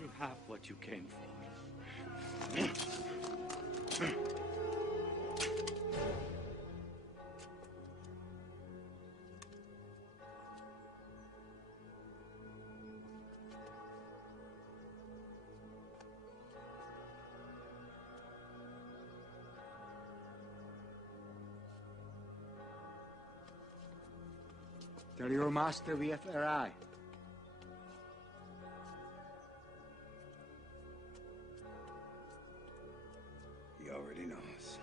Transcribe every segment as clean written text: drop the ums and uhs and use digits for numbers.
You have what you came for. Tell your master we have arrived. He already knows.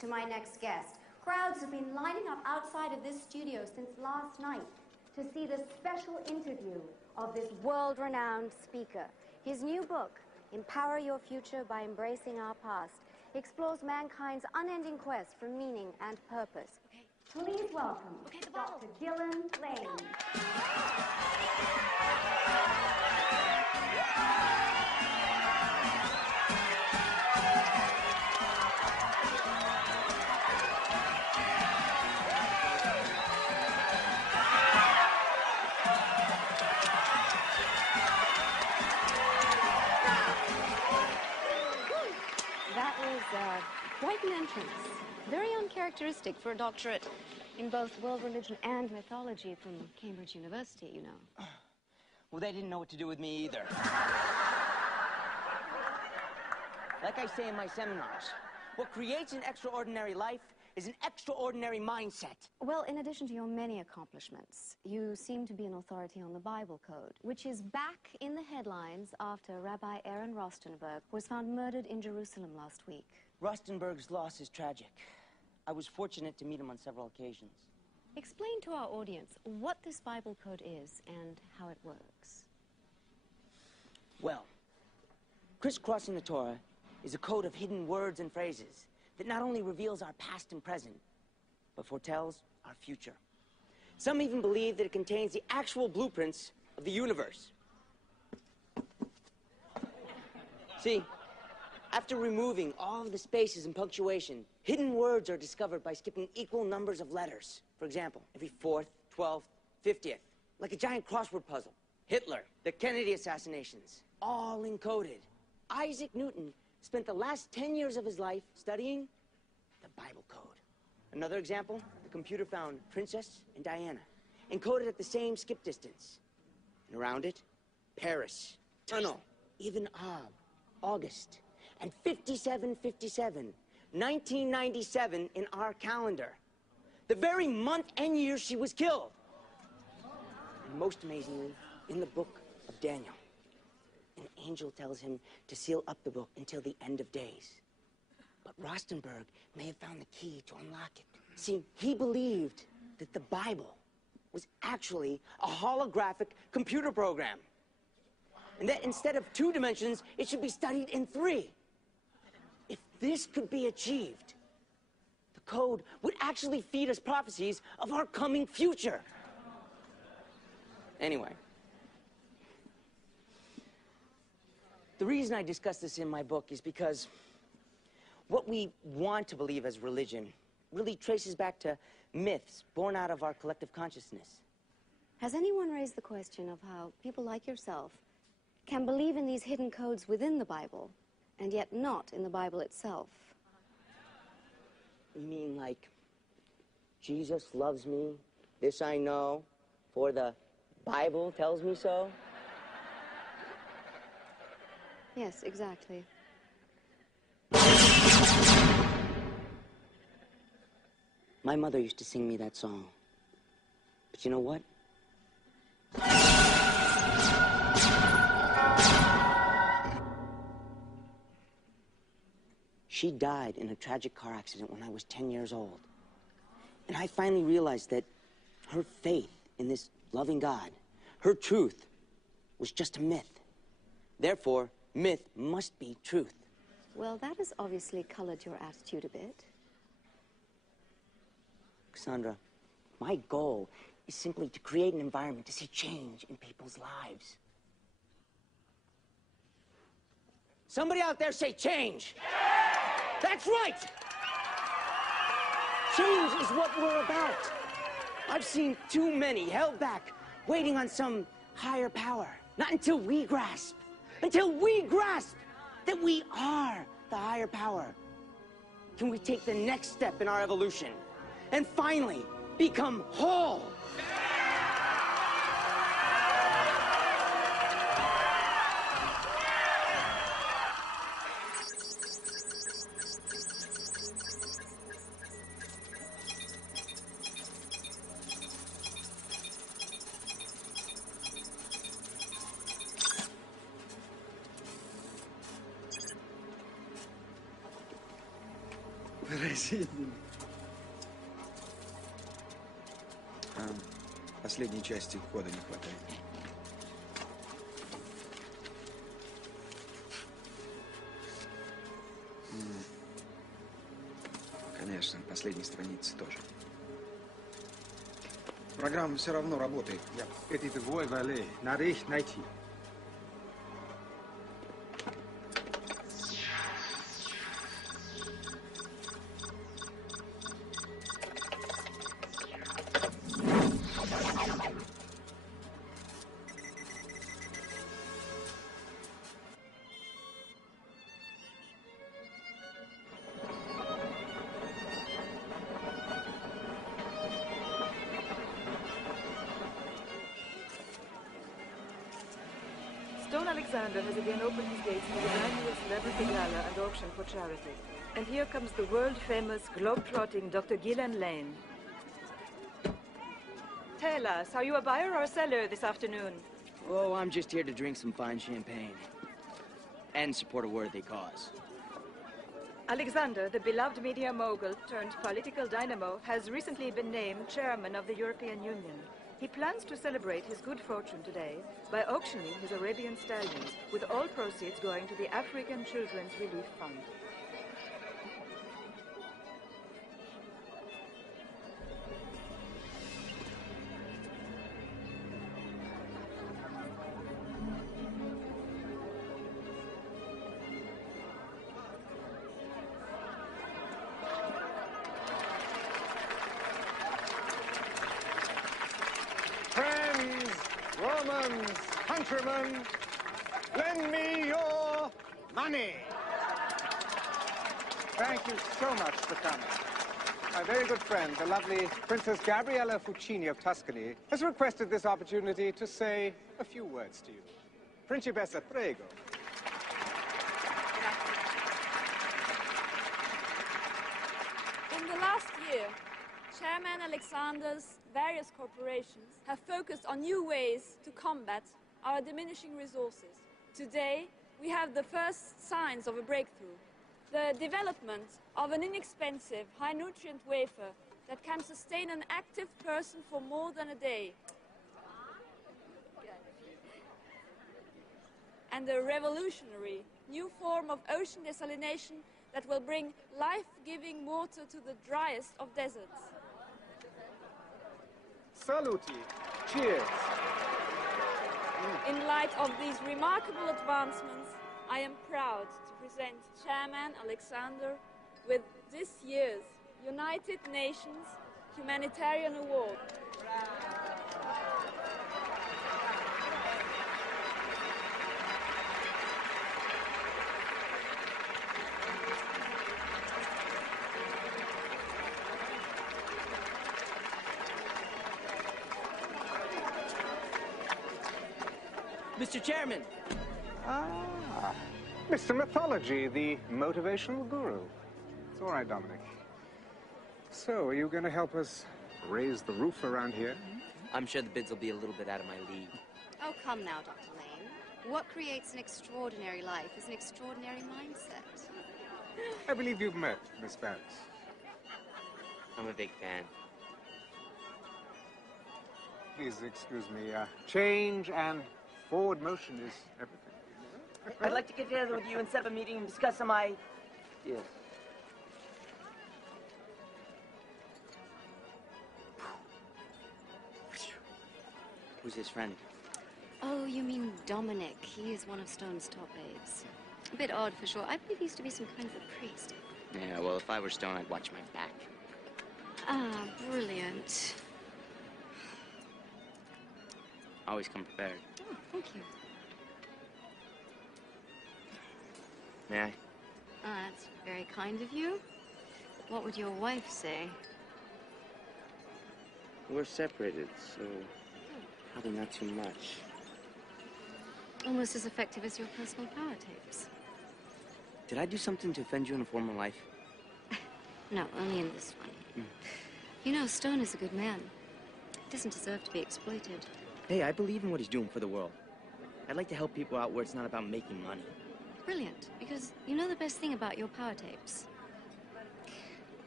To my next guest. Crowds have been lining up outside of this studio since last night to see the special interview of this world-renowned speaker. His new book, Empower Your Future by Embracing Our Past, explores mankind's unending quest for meaning and purpose. Okay. Please welcome Dr. Gillian Lane. Quite an entrance. Very uncharacteristic for a doctorate in both world religion and mythology from Cambridge University, you know. Well, they didn't know what to do with me either. Like I say in my seminars, what creates an extraordinary life is an extraordinary mindset. Well, in addition to your many accomplishments, you seem to be an authority on the Bible Code, which is back in the headlines after Rabbi Aaron Rostenberg was found murdered in Jerusalem last week. Rostenberg's loss is tragic. I was fortunate to meet him on several occasions. Explain to our audience what this Bible Code is and how it works. Well, crisscrossing the Torah is a code of hidden words and phrases that not only reveals our past and present, but foretells our future. Some even believe that it contains the actual blueprints of the universe. See, after removing all of the spaces and punctuation, hidden words are discovered by skipping equal numbers of letters. For example, every 4th, 12th, 50th, like a giant crossword puzzle. Hitler, the Kennedy assassinations, all encoded. Isaac Newton spent the last 10 years of his life studying the Bible Code. Another example, the computer found Princess and Diana, encoded at the same skip distance. And around it, Paris, Tunnel, even Ab, August, and 5757, 1997 in our calendar. The very month and year she was killed. And most amazingly, in the book of Daniel, an angel tells him to seal up the book until the end of days. But Rostenberg may have found the key to unlock it. See, he believed that the Bible was actually a holographic computer program. And that instead of 2 dimensions, it should be studied in 3. If this could be achieved, the code would actually feed us prophecies of our coming future. Anyway, the reason I discuss this in my book is because what we want to believe as religion really traces back to myths born out of our collective consciousness. Has anyone raised the question of how people like yourself can believe in these hidden codes within the Bible and yet not in the Bible itself? You mean like, Jesus loves me, this I know, for the Bible tells me so? Yes, exactly. My mother used to sing me that song. But you know what? She died in a tragic car accident when I was 10 years old. And I finally realized that Her faith in this loving God, her truth, was just a myth. Therefore, myth must be truth. Well, that has obviously colored your attitude a bit. Cassandra, my goal is simply to create an environment to see change in people's lives. Somebody out there say change! That's right! Change is what we're about. I've seen too many held back, waiting on some higher power. Not until we grasp that we are the higher power, can we take the next step in our evolution and finally become whole. Последней части кода не хватает. Конечно, последней страницы тоже. Программа все равно работает. Это твой вале. Надо их найти. Stone Alexander has again opened his gates for the annual celebrity gala and auction for charity. And here comes the world-famous, globe-trotting Dr. Gillian Lane. Tell us, are you a buyer or a seller this afternoon? Oh, I'm just here to drink some fine champagne. And support a worthy cause. Alexander, the beloved media mogul turned political dynamo, has recently been named chairman of the European Union. He plans to celebrate his good fortune today by auctioning his Arabian stallions, with all proceeds going to the African Children's Relief Fund. Friends, Romans, countrymen, lend me your money. Thank you so much for coming. My very good friend, the lovely Princess Gabriella Fucini of Tuscany, has requested this opportunity to say a few words to you. Principessa, prego. In the last year, Chairman Alexander's various corporations have focused on new ways to combat our diminishing resources. Today, we have the first signs of a breakthrough. The development of an inexpensive, high-nutrient wafer that can sustain an active person for more than a day. And a revolutionary new form of ocean desalination that will bring life-giving water to the driest of deserts. Saluti. Cheers. In light of these remarkable advancements, I am proud to present Chairman Alexander with this year's United Nations Humanitarian Award. Mr. Chairman! Ah, Mr. Mythology, the motivational guru. It's all right, Dominic. So, are you going to help us raise the roof around here? I'm sure the bids will be a little bit out of my league. Oh, come now, Dr. Lane. What creates an extraordinary life is an extraordinary mindset. I believe you've met Miss Vance. I'm a big fan. Please excuse me. Change and forward motion is everything. I'd like to get together with you and set up a meeting and discuss some ideas. Who's his friend? Oh, you mean Dominic. He is one of Stone's top aides. A bit odd for sure. I believe he used to be some kind of a priest. Yeah, well, if I were Stone, I'd watch my back. Ah, brilliant. Always come prepared. Oh, thank you. May I? That's very kind of you. What would your wife say? We're separated, so probably not too much. Almost as effective as your personal power tapes. Did I do something to offend you in a former life? No, only in this one. You know, Stone is a good man. He doesn't deserve to be exploited. Hey, I believe in what he's doing for the world. I'd like to help people out where it's not about making money. Brilliant, because you know the best thing about your power tapes?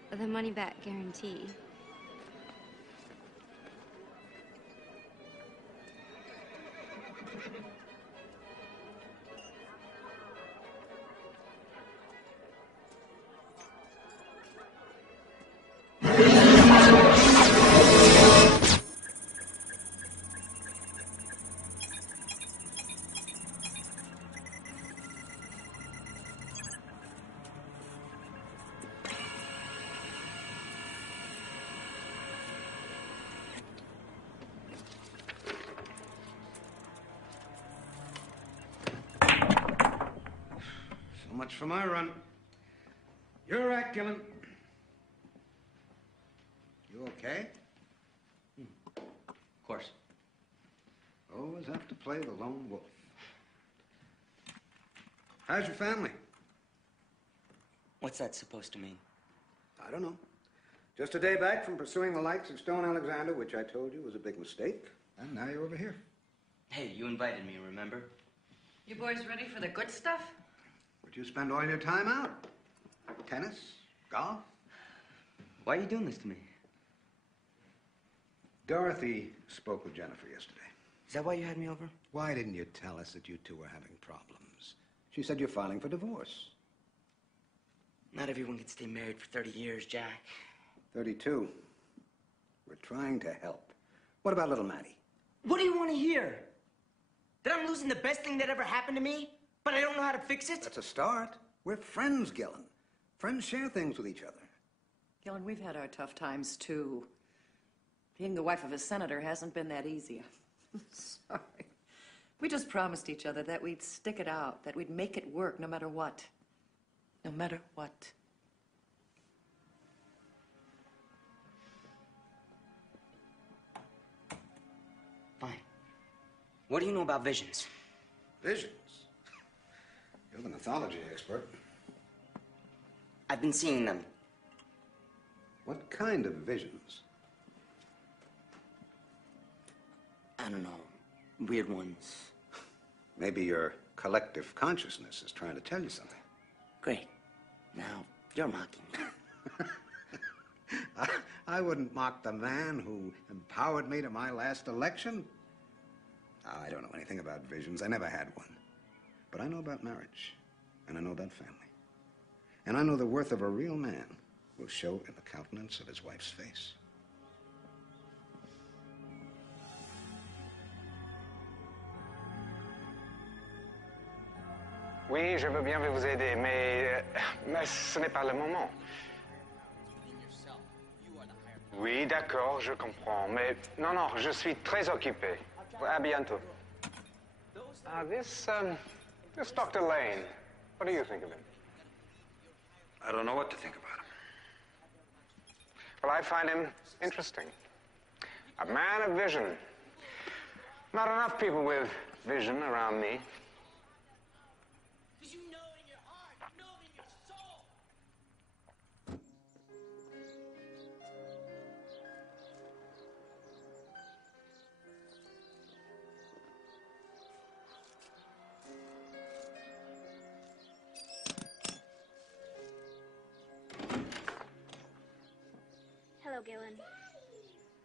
The money-back guarantee. Much for my run. You're right, Gillen. You okay? Of course. Always have to play the lone wolf. How's your family? What's that supposed to mean? I don't know. Just a day back from pursuing the likes of Stone Alexander, which I told you was a big mistake. And now you're over here. Hey, you invited me, remember? You boys ready for the good stuff? Where'd you spend all your time out? Tennis? Golf? Why are you doing this to me? Dorothy spoke with Jennifer yesterday. Is that why you had me over? Why didn't you tell us that you two were having problems? She said you're filing for divorce. Not everyone can stay married for 30 years, Jack. 32. We're trying to help. What about little Maddie? What do you want to hear? That I'm losing the best thing that ever happened to me, but I don't know how to fix it? That's a start. We're friends, Gillen. Friends share things with each other. Gillen, we've had our tough times, too. Being the wife of a senator hasn't been that easy. Sorry. We just promised each other that we'd stick it out, that we'd make it work no matter what. No matter what. Fine. What do you know about visions? Visions? You're the mythology expert. I've been seeing them. What kind of visions? I don't know. Weird ones. Maybe your collective consciousness is trying to tell you something. Great. Now, you're mocking me. I wouldn't mock the man who empowered me to my last election. I don't know anything about visions. I never had one. But I know about marriage, and I know about family. And I know the worth of a real man will show in the countenance of his wife's face. Oui, je veux bien vous aider, mais ce n'est pas le moment. Oui, d'accord, je comprends, mais non, je suis très occupé. À bientôt. This Dr. Lane, what do you think of him? I don't know what to think about him. Well, I find him interesting. A man of vision. Not enough people with vision around me. Because you know in your heart, you know in your soul. Hello, Gillen.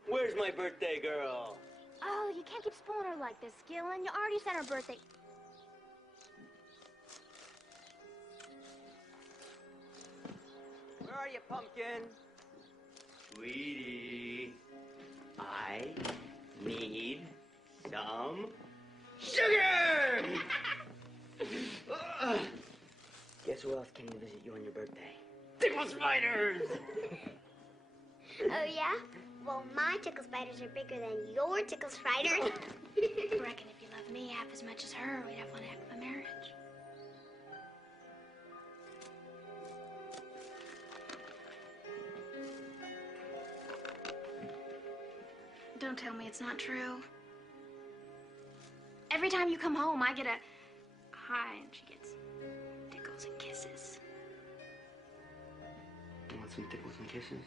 Where's my birthday girl? Oh, you can't keep spoiling her like this, Gillen. You already sent her birthday. Where are you, Pumpkin? Sweetie, I need some sugar! Guess who else came to visit you on your birthday? Tickle spiders! Oh, yeah? Well, my tickle spiders are bigger than your tickle spiders. I reckon if you loved me half as much as her, we'd have one heck of a marriage. Don't tell me it's not true. Every time you come home, I get a hi, and she gets tickles and kisses. You want some tickles and kisses?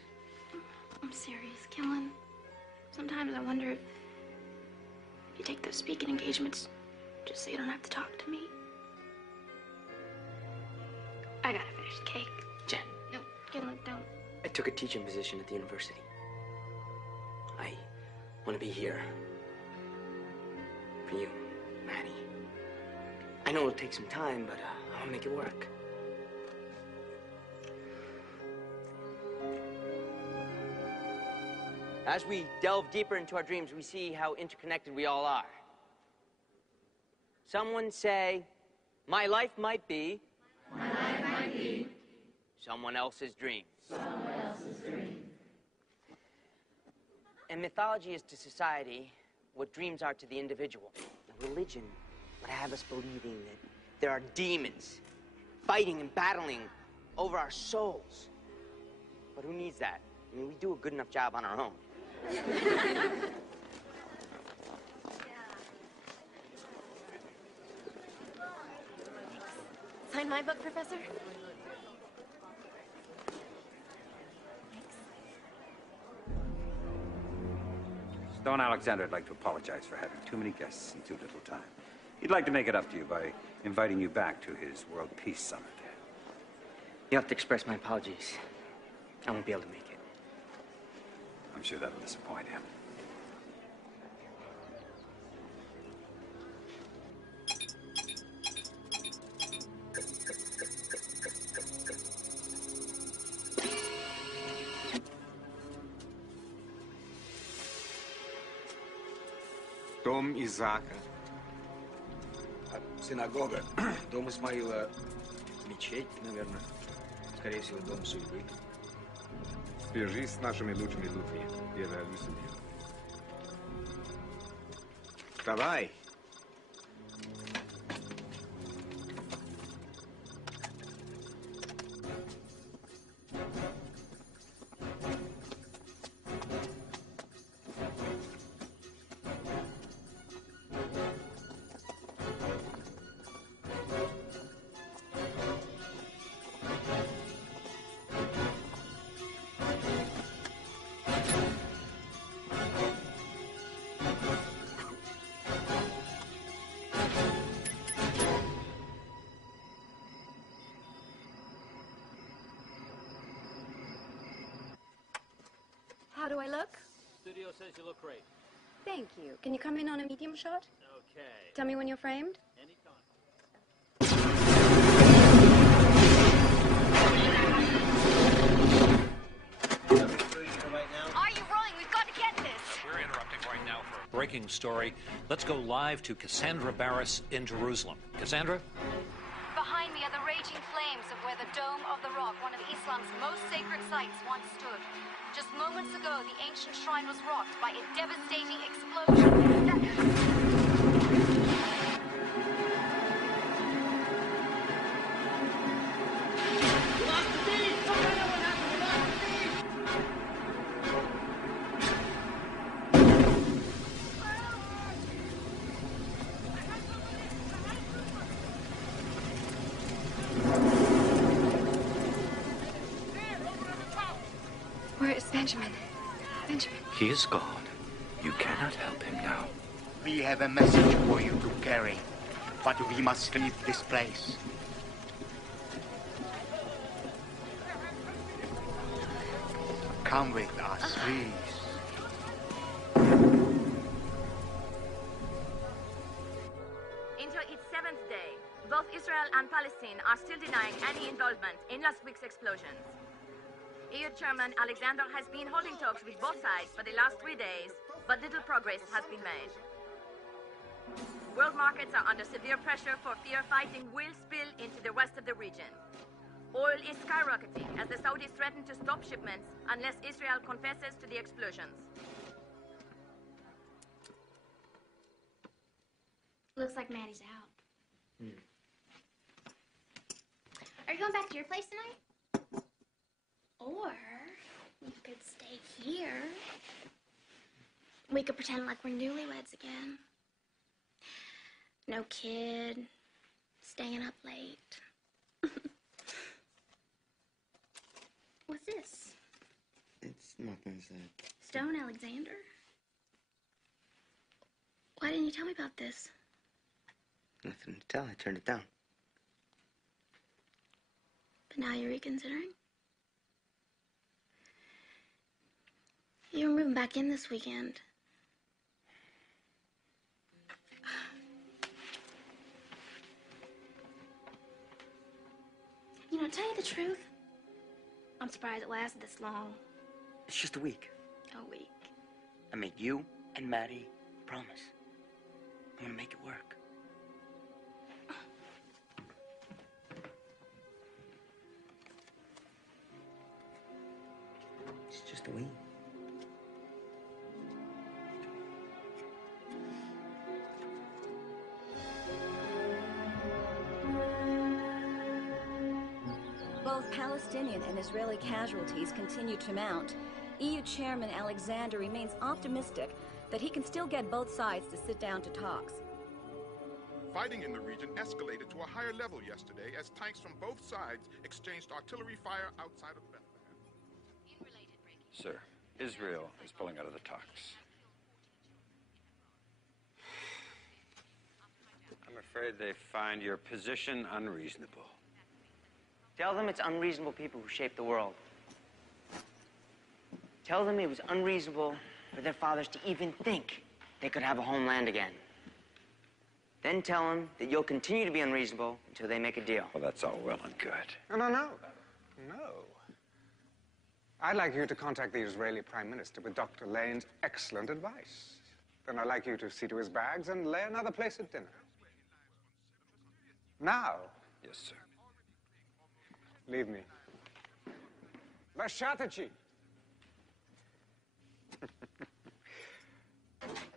I'm serious, Gillen. Sometimes I wonder if you take those speaking engagements just so you don't have to talk to me. I gotta finish the cake. Jen. No, Gillen, don't. I took a teaching position at the university. I want to be here for you, Maddie. I know it'll take some time, but I want to make it work. As we delve deeper into our dreams, we see how interconnected we all are. Someone say, my life might be someone else's dream. And mythology is to society what dreams are to the individual. Now, religion would have us believing that there are demons fighting and battling over our souls. But who needs that? I mean, we do a good enough job on our own. Sign my book, Professor? Stone Alexander would like to apologize for having too many guests in too little time. He'd like to make it up to you by inviting you back to his World Peace Summit. You have to express my apologies. I won't be able to make it. I'm sure that'll disappoint him. Дом Изаака. Синагога. Дом Исмаила. Мечеть, наверное. Скорее всего, дом судьбы. Свяжись с нашими лучшими людьми. Я вернусь в мир. Давай. How do I look? Studio says you look great. Thank you. Can you come in on a medium shot? Okay. Tell me when you're framed. Anytime. Are you rolling? We've got to get this. We're interrupting right now for a breaking story. Let's go live to Cassandra Barris in Jerusalem. Cassandra? Behind me are the raging flames of where the Dome of the Rock, one of Islam's most sacred sites, once stood. Just moments ago, the ancient shrine was rocked by a devastating explosion. Where is Benjamin? Benjamin. He is gone. You cannot help him now. We have a message for you to carry, but we must leave this place. Come with us, please. 7th day. Both Israel and Palestine are still denying any involvement in last week's explosions. EU Chairman Alexander has been holding talks with both sides for the last 3 days, but little progress has been made. World markets are under severe pressure for fear fighting will spill into the rest of the region. Oil is skyrocketing as the Saudis threaten to stop shipments unless Israel confesses to the explosions. Looks like Maddie's out. Are you going back to your place tonight? Or we could stay here. We could pretend like we're newlyweds again. No kid, staying up late. What's this? It's nothing, Zed. Stone Alexander? Why didn't you tell me about this? Nothing to tell. I turned it down. But now you're reconsidering? You're moving back in this weekend. You know, to tell you the truth, I'm surprised it lasted this long. It's just a week. A week. I made you and Maddie promise. I'm gonna make it work. It's just a week. Both Palestinian and Israeli casualties continue to mount. EU Chairman Alexander remains optimistic that he can still get both sides to sit down to talks. Fighting in the region escalated to a higher level yesterday as tanks from both sides exchanged artillery fire outside of Bethlehem. Sir, Israel is pulling out of the talks. I'm afraid they find your position unreasonable. Tell them it's unreasonable people who shape the world. Tell them it was unreasonable for their fathers to even think they could have a homeland again. Then tell them that you'll continue to be unreasonable until they make a deal. Well, that's all well and good. No. I'd like you to contact the Israeli Prime Minister with Dr. Lane's excellent advice. Then I'd like you to see to his bags and lay another place at dinner. Now. Yes, sir. Leave me. Vashatachi.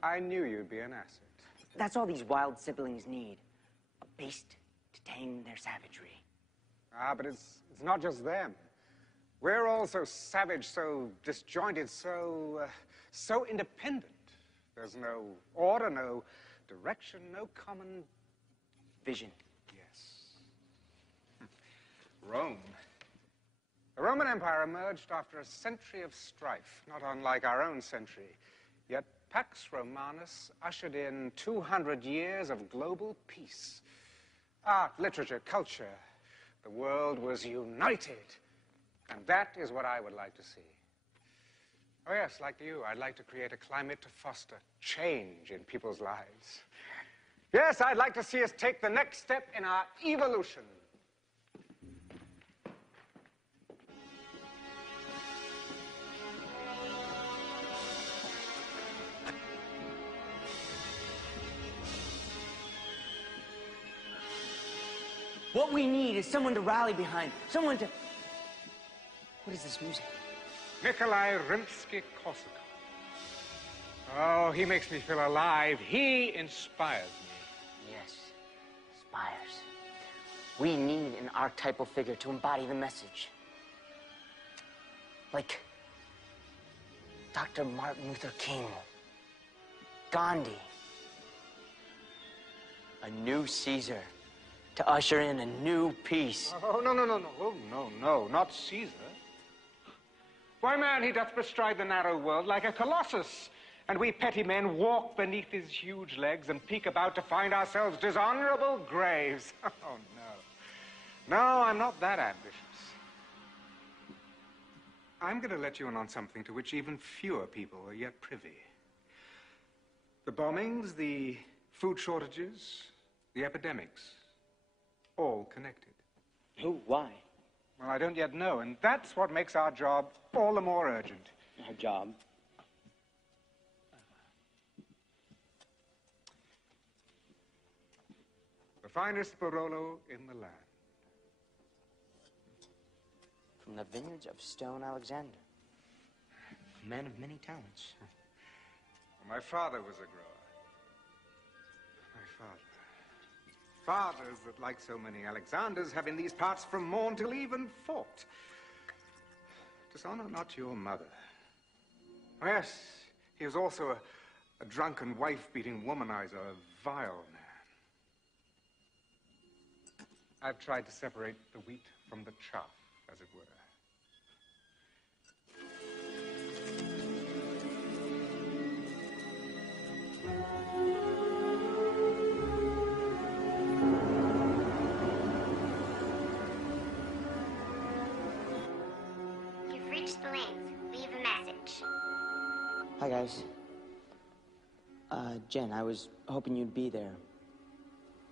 I knew you'd be an asset. That's all these wild siblings need. A beast to tame their savagery. Ah, but it's not just them. We're all so savage, so disjointed, so independent. There's no order, no direction, no common vision. Yes. Rome. The Roman Empire emerged after a century of strife, not unlike our own century. Yet Pax Romanus ushered in 200 years of global peace. Art, literature, culture. The world was united. And that is what I would like to see. Oh, yes, like you, I'd like to create a climate to foster change in people's lives. Yes, I'd like to see us take the next step in our evolution. What we need is someone to rally behind, someone to... What is this music? Nikolai Rimsky-Korsakov. Oh, he makes me feel alive. He inspires me. Yes, inspires. We need an archetypal figure to embody the message. Like Dr. Martin Luther King, Gandhi, a new Caesar to usher in a new peace. Oh, no, not Caesar. Why, man, he doth bestride the narrow world like a colossus, and we petty men walk beneath his huge legs and peek about to find ourselves dishonorable graves. Oh, no. No, I'm not that ambitious. I'm going to let you in on something to which even fewer people are yet privy. The bombings, the food shortages, the epidemics, all connected. Who? Why? Well, I don't yet know, and that's what makes our job all the more urgent. Our job? The finest Barolo in the land. From the vineyards of Stone Alexander. A man of many talents. My father was a grower. My father. Fathers that, like so many Alexanders, have in these parts from morn till even fought. Dishonor not your mother. Oh, yes, he was also a drunken, wife-beating womanizer, a vile man. I've tried to separate the wheat from the chaff, as it were. You've reached the lanes. Leave a message. Hi, guys. Jen, I was hoping you'd be there.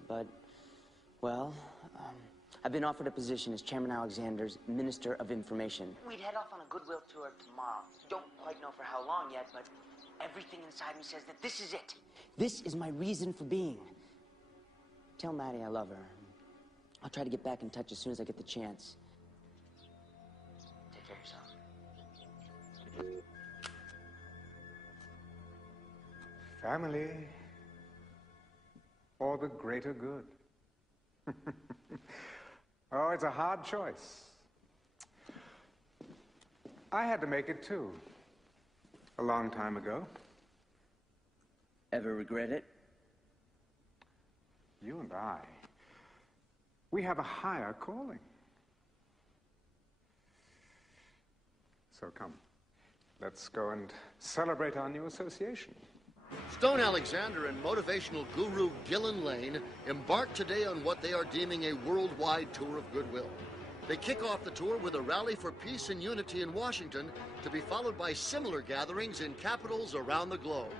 But, well, I've been offered a position as Chairman Alexander's Minister of Information. We'd head off on a goodwill tour tomorrow. Don't quite know for how long yet, but everything inside me says that this is it. This is my reason for being. Tell Maddie I love her. I'll try to get back in touch as soon as I get the chance. Take care of yourself. Family, or the greater good. Oh, it's a hard choice. I had to make it too, a long time ago. Ever regret it? You and I, we have a higher calling. So come, let's go and celebrate our new association. Stone Alexander and motivational guru Gillen Lane embark today on what they are deeming a worldwide tour of goodwill. They kick off the tour with a rally for peace and unity in Washington, to be followed by similar gatherings in capitals around the globe.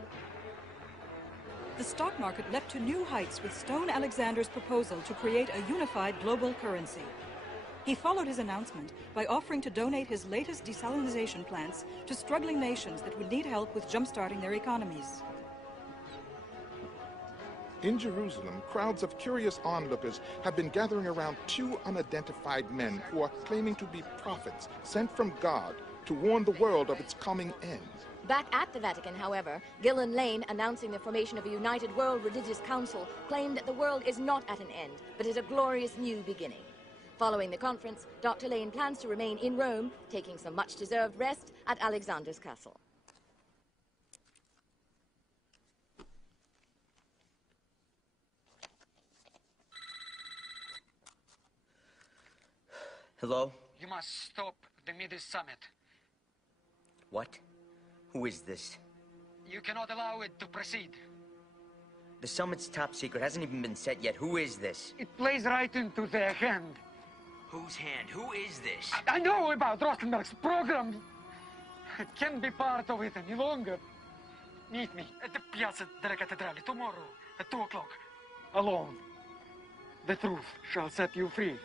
The stock market leapt to new heights with Stone Alexander's proposal to create a unified global currency. He followed his announcement by offering to donate his latest desalinization plants to struggling nations that would need help with jump-starting their economies. In Jerusalem, crowds of curious onlookers have been gathering around two unidentified men who are claiming to be prophets sent from God to warn the world of its coming end. Back at the Vatican, however, Gillen Lane, announcing the formation of a united World Religious Council, claimed that the world is not at an end, but is a glorious new beginning. Following the conference, Dr. Lane plans to remain in Rome, taking some much-deserved rest at Alexander's castle. Hello? You must stop the Midas Summit. What? Who is this? You cannot allow it to proceed. The summit's top secret hasn't even been set yet. Who is this? It plays right into their hand. Whose hand? Who is this? I know about Rosenberg's program. I can't be part of it any longer. Meet me at the Piazza della Cattedrale tomorrow at 2 o'clock. Alone. The truth shall set you free.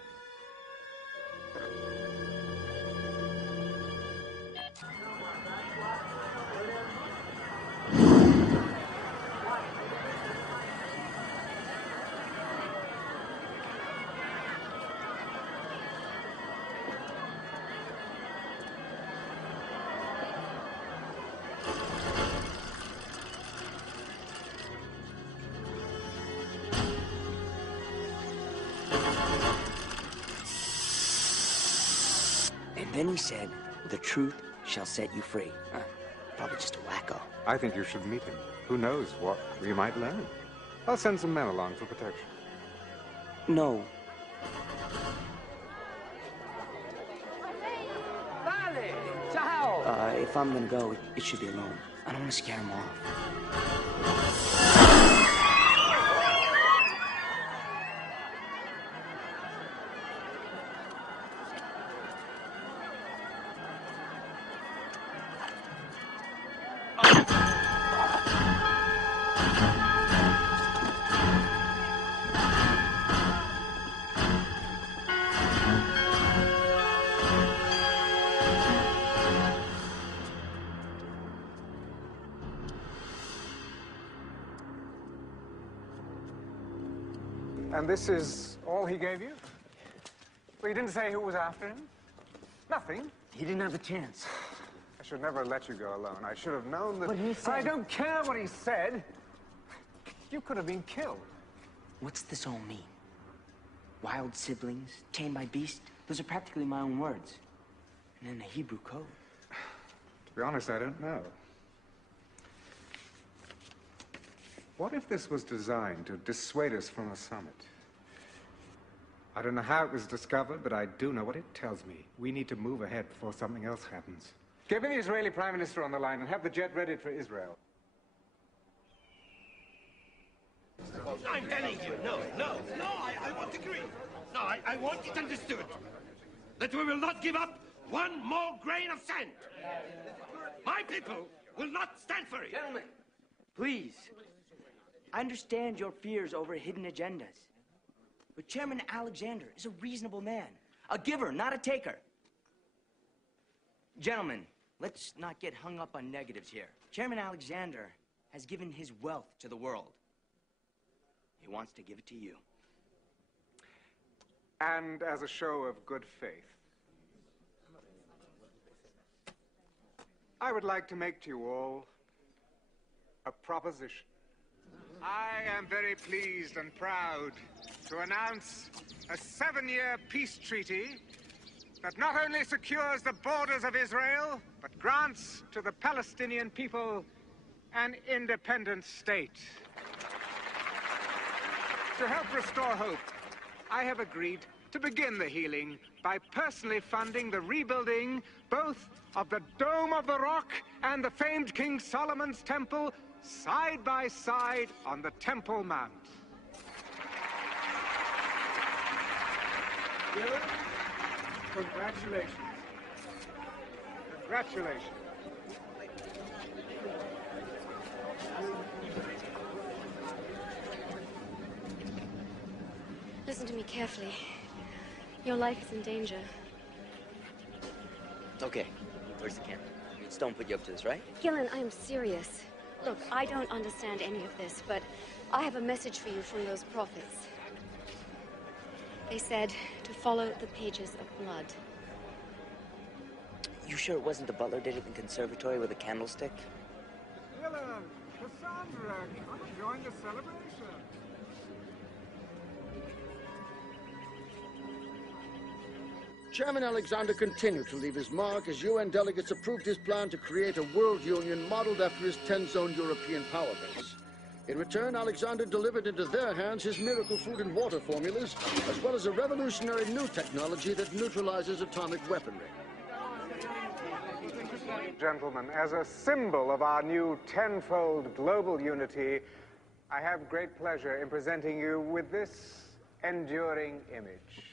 Then he said, the truth shall set you free. Probably just a wacko. I think you should meet him. Who knows what we might learn. I'll send some men along for protection. No. Vale! Ciao! If I'm gonna go, it should be alone. I don't want to scare him off. And this is all he gave you? Well, he didn't say who was after him? Nothing? He didn't have a chance. I should never let you go alone. I should have known that... But he said... I don't care what he said. You could have been killed. What's this all mean? Wild siblings, chained by beast? Those are practically my own words. And in the Hebrew code. To be honest, I don't know. What if this was designed to dissuade us from a summit? I don't know how it was discovered, but I do know what it tells me. We need to move ahead before something else happens. Get me the Israeli Prime Minister on the line and have the jet ready for Israel. I'm telling you, no, I won't agree. No, I want it understood that we will not give up one more grain of sand. My people will not stand for it. Gentlemen, please. I understand your fears over hidden agendas. But Chairman Alexander is a reasonable man. A giver, not a taker. Gentlemen, let's not get hung up on negatives here. Chairman Alexander has given his wealth to the world. He wants to give it to you. And as a show of good faith, I would like to make to you all a proposition. I am very pleased and proud to announce a 7-year peace treaty that not only secures the borders of Israel, but grants to the Palestinian people an independent state. To help restore hope, I have agreed to begin the healing by personally funding the rebuilding both of the Dome of the Rock and the famed King Solomon's Temple side by side on the Temple Mount. Dylan, congratulations. Congratulations. Listen to me carefully. Your life is in danger. Okay, where's the camera? Stone put you up to this, right? Gillen, I am serious. Look, I don't understand any of this, but I have a message for you from those prophets. They said to follow the pages of blood. You sure it wasn't the butler did it in the conservatory with a candlestick? Dylan, Cassandra, come and join the celebration. Chairman Alexander continued to leave his mark as UN delegates approved his plan to create a world union modeled after his 10-zone European power base. In return, Alexander delivered into their hands his miracle food and water formulas, as well as a revolutionary new technology that neutralizes atomic weaponry. Gentlemen, as a symbol of our new tenfold global unity, I have great pleasure in presenting you with this enduring image.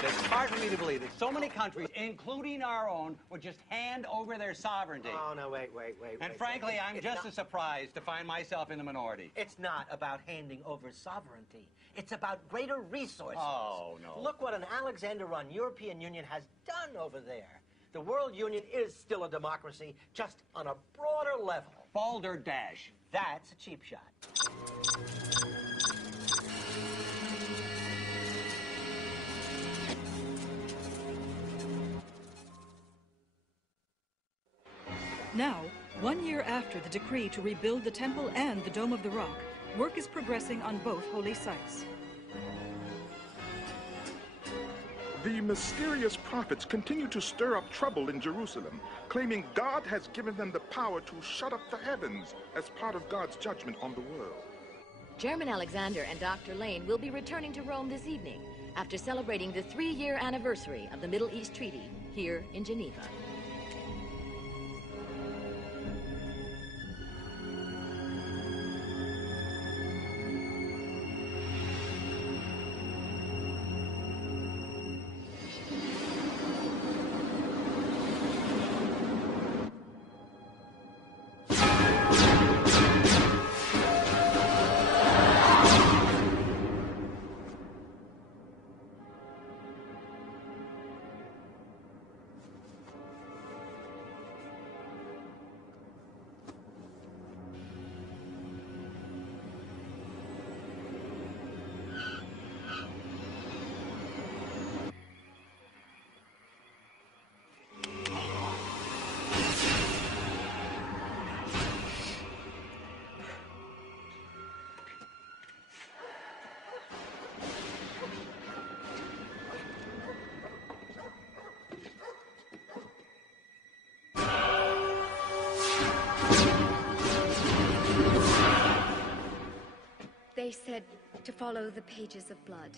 It's hard for me to believe that so many countries, including our own, would just hand over their sovereignty. Oh, no, wait. And frankly, I'm just as surprised to find myself in the minority. It's not about handing over sovereignty. It's about greater resources. Oh, no. Look what an Alexander-run European Union has done over there. The World Union is still a democracy, just on a broader level. Balderdash. That's a cheap shot. Now, 1 year after the decree to rebuild the temple and the Dome of the Rock, work is progressing on both holy sites. The mysterious prophets continue to stir up trouble in Jerusalem, claiming God has given them the power to shut up the heavens as part of God's judgment on the world. Chairman Alexander and Dr. Lane will be returning to Rome this evening after celebrating the 3-year anniversary of the Middle East Treaty here in Geneva. said to follow the pages of blood.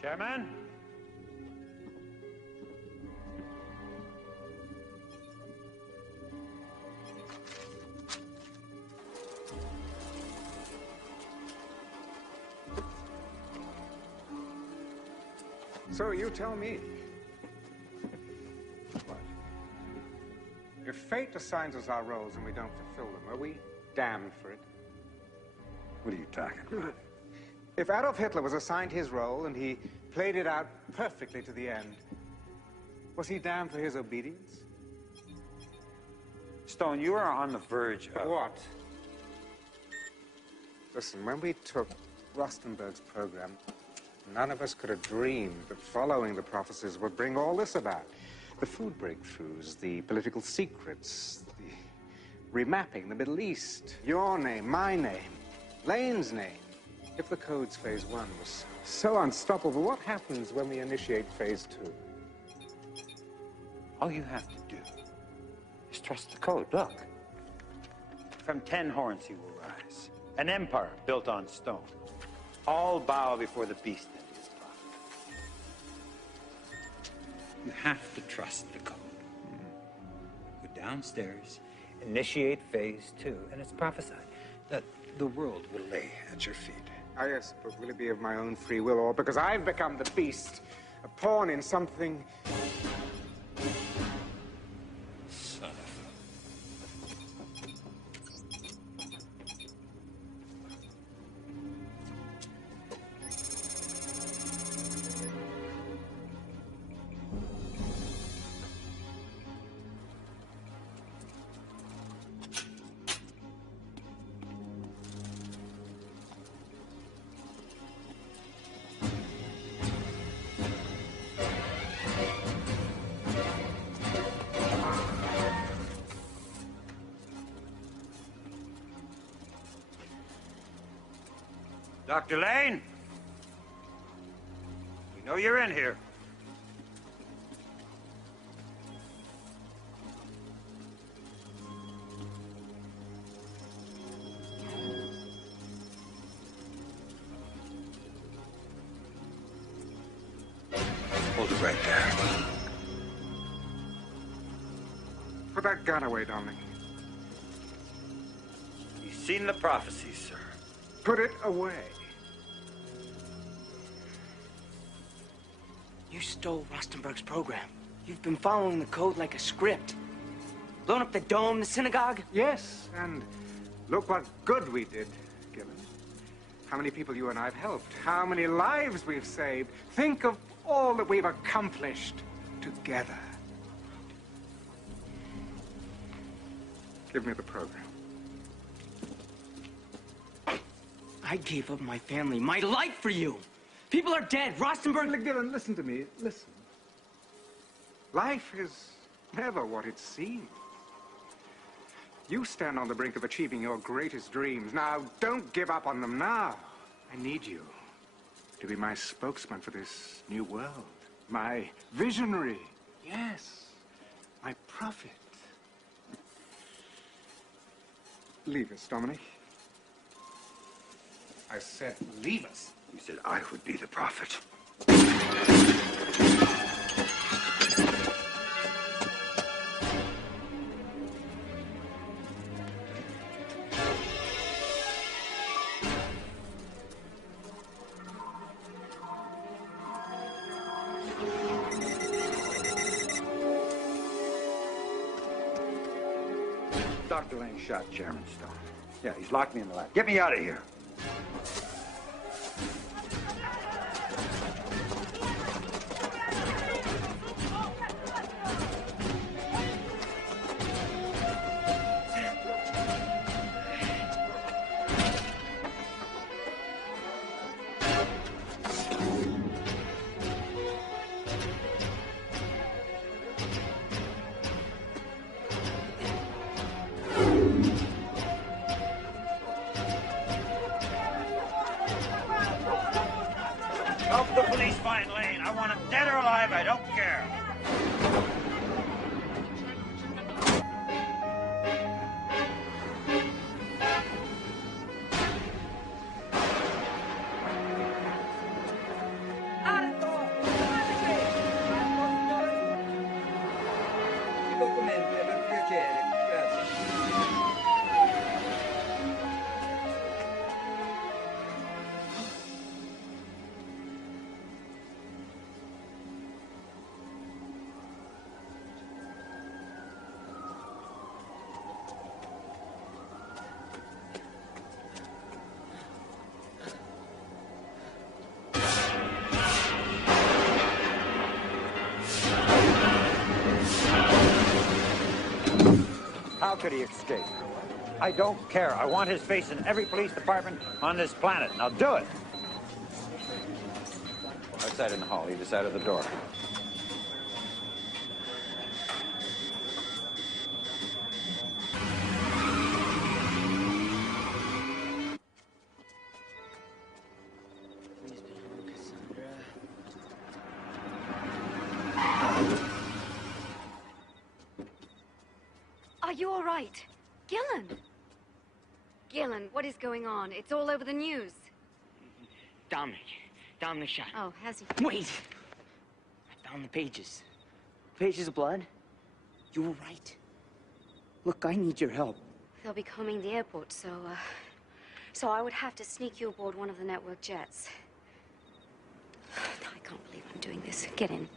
Chairman? So you tell me. What? If fate assigns us our roles and we don't fulfill them, are we damned for it? What are you talking about? If Adolf Hitler was assigned his role and he played it out perfectly to the end, was he damned for his obedience? Stone, you are on the verge of... What? Listen, when we took Rostenberg's program, none of us could have dreamed that following the prophecies would bring all this about. The food breakthroughs, the political secrets, the remapping the Middle East, your name, my name, Lane's name. If the code's phase 1 was so unstoppable, what happens when we initiate phase 2? All you have to do is trust the code. Look. From 10 horns he will rise. An empire built on stone. All bow before the beast and his prophet. You have to trust the code. Go downstairs, initiate phase 2, and it's prophesied that the world will lay at your feet. Ah, yes, but will it be of my own free will, or because I've become the beast, a pawn in something... Son of Dr. Lane? We know you're in here. Hold it right there. Put that gun away, Dominic. You've seen the prophecies, sir. Put it away. You stole Rostenberg's program. You've been following the code like a script. Blown up the dome, the synagogue. Yes, and look what good we did, Gillen. How many people you and I have helped. How many lives we've saved. Think of all that we've accomplished together. Give me the program. I gave up my family, my life for you. People are dead. Rostenberg... Gillen, listen to me. Listen. Life is never what it seems. You stand on the brink of achieving your greatest dreams. Now, don't give up on them now. I need you to be my spokesman for this new world. My visionary. Yes. My prophet. Leave us, Dominic. I said leave us. You said I would be the prophet. Dr. Lane shot Chairman Stone. Yeah, he's locked me in the lab. Get me out of here. Help the police find Lane. I want him dead or alive. I don't care. How could he escape? I don't care. I want his face in every police department on this planet. Now do it. Outside in the hall, either side of the door. Are you all right? Gillen! Gillen, what is going on? It's all over the news. Dominic shot. Oh, has he? Wait! I found the pages. Pages of blood? You were right. Look, I need your help. They'll be combing the airport, so I would have to sneak you aboard one of the network jets. I can't believe I'm doing this. Get in.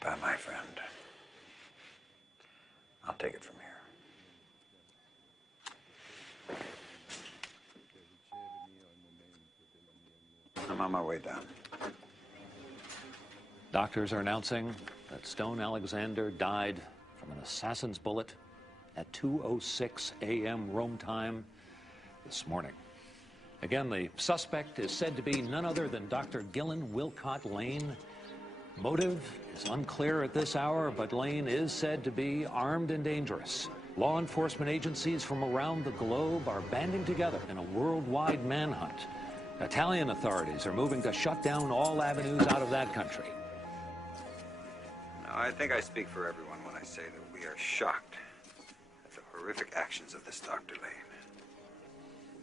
Bye, my friend. I'll take it from here. I'm on my way down. Doctors are announcing that Stone Alexander died from an assassin's bullet at 2:06 a.m. Rome time this morning. Again, the suspect is said to be none other than Dr. Gillen Wilcott Lane. Motive is unclear at this hour, but Lane is said to be armed and dangerous. Law enforcement agencies from around the globe are banding together in a worldwide manhunt. Italian authorities are moving to shut down all avenues out of that country. Now, I think I speak for everyone when I say that we are shocked at the horrific actions of this Dr. Lane.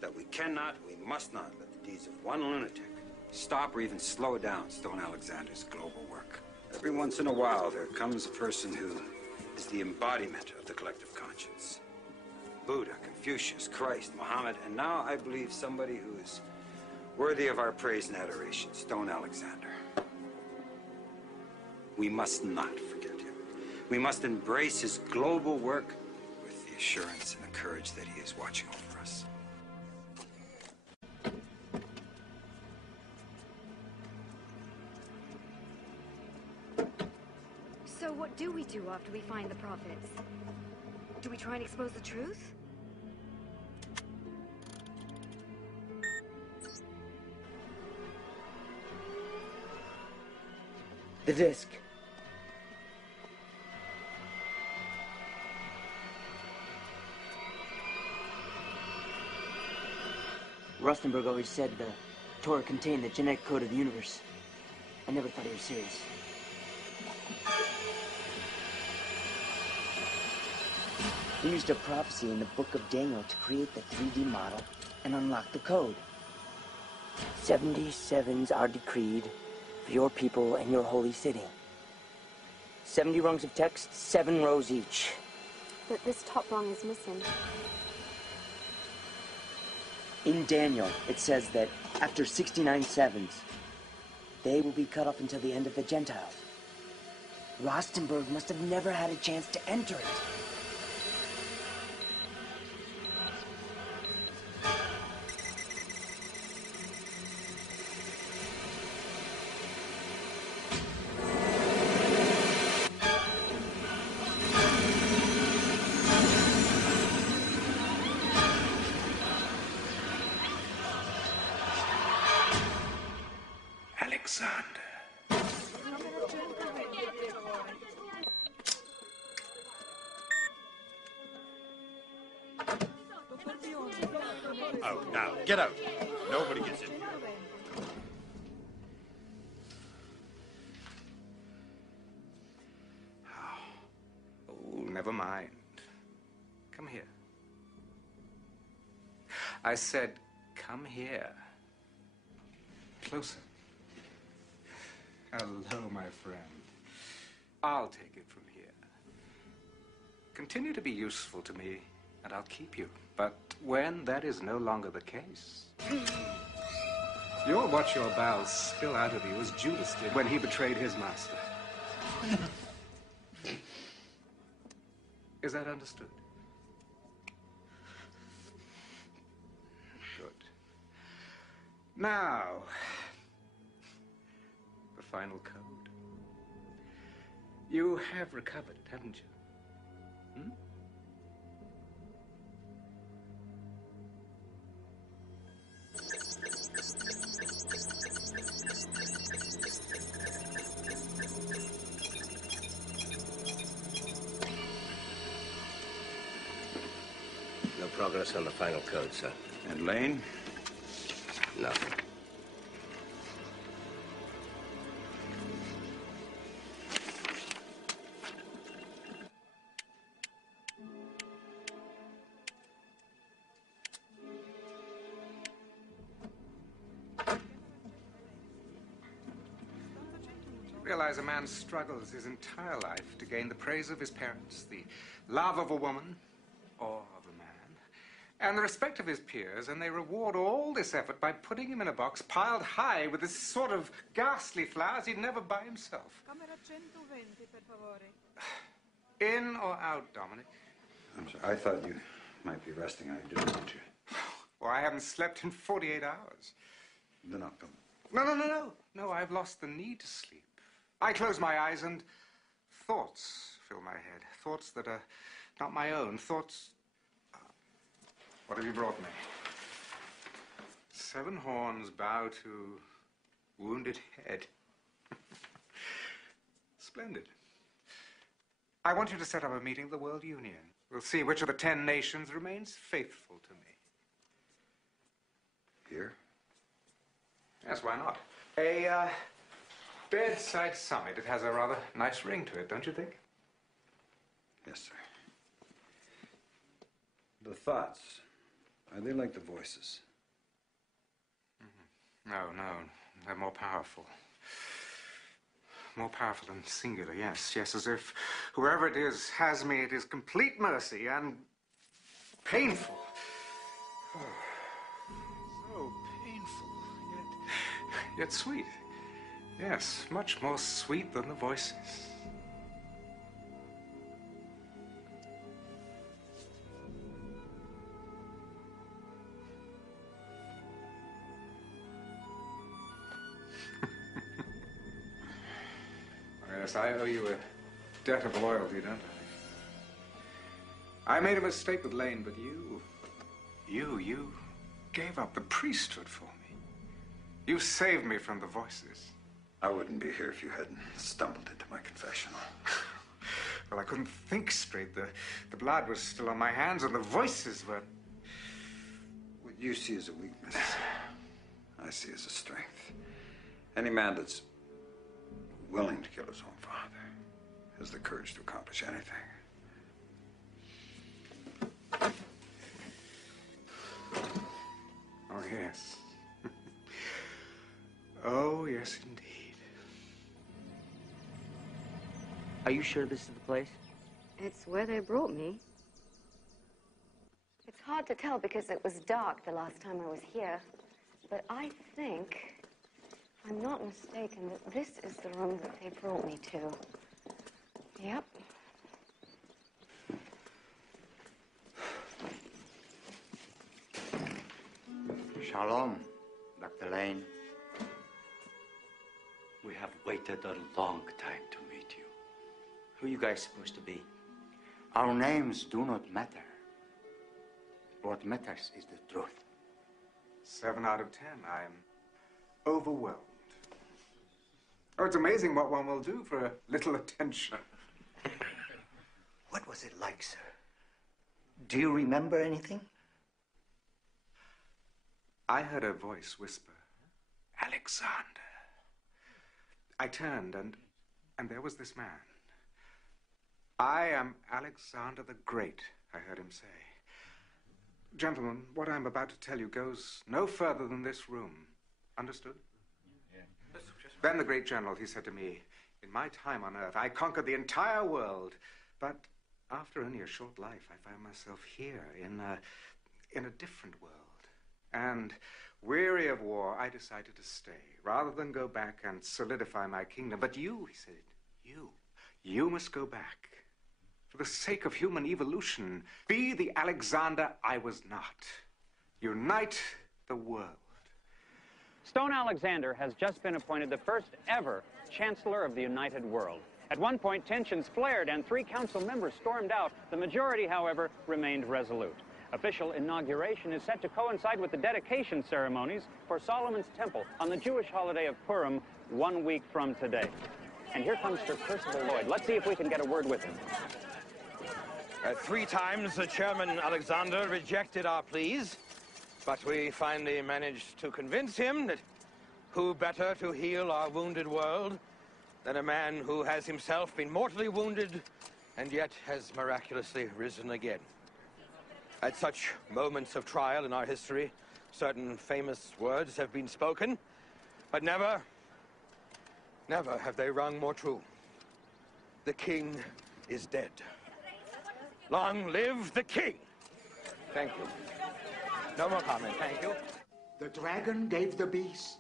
That we cannot, we must not let the deeds of one lunatic stop or even slow down Stone Alexander's global work. Every once in a while, there comes a person who is the embodiment of the collective conscience. Buddha, Confucius, Christ, Muhammad, and now I believe somebody who is worthy of our praise and adoration, Stone Alexander. We must not forget him. We must embrace his global work with the the assurance and the courage that he is watching over us. So what do we do after we find the prophets? Do we try and expose the truth? The disc. Rustenberg always said the Torah contained the genetic code of the universe. I never thought he was serious. He used a prophecy in the book of Daniel to create the 3D model and unlock the code. 77s are decreed for your people and your holy city. 70 rungs of text, 7 rows each. But this top rung is missing. In Daniel, it says that after 69 sevens, they will be cut off until the end of the Gentiles. Rostenberg must have never had a chance to enter it. Out now. Get out. Nobody gets in here. Oh, never mind. Come here. I said, come here. Closer. Hello, my friend. I'll take it from here. Continue to be useful to me, and I'll keep you. But when that is no longer the case, you'll watch your bowels spill out of you as Judas did when he betrayed his master. Is that understood? Good. Now, the final code. You have recovered it, haven't you? Hmm? No progress on the final code, sir. And Lane? Nothing. Realize a man struggles his entire life to gain the praise of his parents, the love of a woman or of a man, and the respect of his peers, and they reward all this effort by putting him in a box piled high with this sort of ghastly flowers he'd never buy himself. Camera 120, per favore. In or out, Dominic? I'm sorry. I thought you might be resting. I didn't want you. Well, I haven't slept in 48 hours. Then I'll come. No. No, I've lost the need to sleep. I close my eyes and thoughts fill my head. Thoughts that are not my own. Thoughts... What have you brought me? 7 horns bow to wounded head. Splendid. I want you to set up a meeting of the World Union. We'll see which of the 10 nations remains faithful to me. Here? Yes, why not? A, bedside summit. It has a rather nice ring to it, don't you think? Yes, sir. The thoughts, are they like the voices? No. They're more powerful. More powerful and singular, yes, as if whoever it is has me at his complete mercy and painful. Oh, so painful, yet sweet. Yes, much more sweet than the voices. Yes, I owe you a debt of loyalty, don't I? I made a mistake with Lane, but you gave up the priesthood for me. You saved me from the voices. I wouldn't be here if you hadn't stumbled into my confessional. Well, I couldn't think straight. The blood was still on my hands, and the voices were... What you see as a weakness, I see as a strength. Any man that's willing to kill his own father has the courage to accomplish anything. Oh, yes. Oh, yes, indeed. Are you sure this is the place? It's where they brought me. It's hard to tell because it was dark the last time I was here. But I think, if I'm not mistaken, that this is the room that they brought me to. Yep. Shalom, Dr. Lane. We have waited a long time to meet you. Who are you guys supposed to be? Our names do not matter. What matters is the truth. 7 out of 10. I'm overwhelmed. Oh, it's amazing what one will do for a little attention. What was it like, sir? Do you remember anything? I heard a voice whisper, Alexander. I turned, and there was this man. I am Alexander the Great, I heard him say. Gentlemen, what I'm about to tell you goes no further than this room. Understood? Yeah. Then the great general, he said to me, in my time on Earth, I conquered the entire world. But after only a short life, I found myself here in a different world. And weary of war, I decided to stay, rather than go back and solidify my kingdom. But you, he said, you must go back. For the sake of human evolution, be the Alexander I was not. Unite the world. Stone Alexander has just been appointed the first ever Chancellor of the United World. At one point, tensions flared and 3 council members stormed out. The majority, however, remained resolute. Official inauguration is set to coincide with the dedication ceremonies for Solomon's Temple on the Jewish holiday of Purim 1 week from today. And here comes Sir Percival Lloyd. Let's see if we can get a word with him. 3 times Chairman Alexander rejected our pleas, but we finally managed to convince him that who better to heal our wounded world than a man who has himself been mortally wounded and yet has miraculously risen again. At such moments of trial in our history, certain famous words have been spoken, but never have they rung more true. The king is dead. Long live the king! Thank you. No more comment, thank you. The dragon gave the beast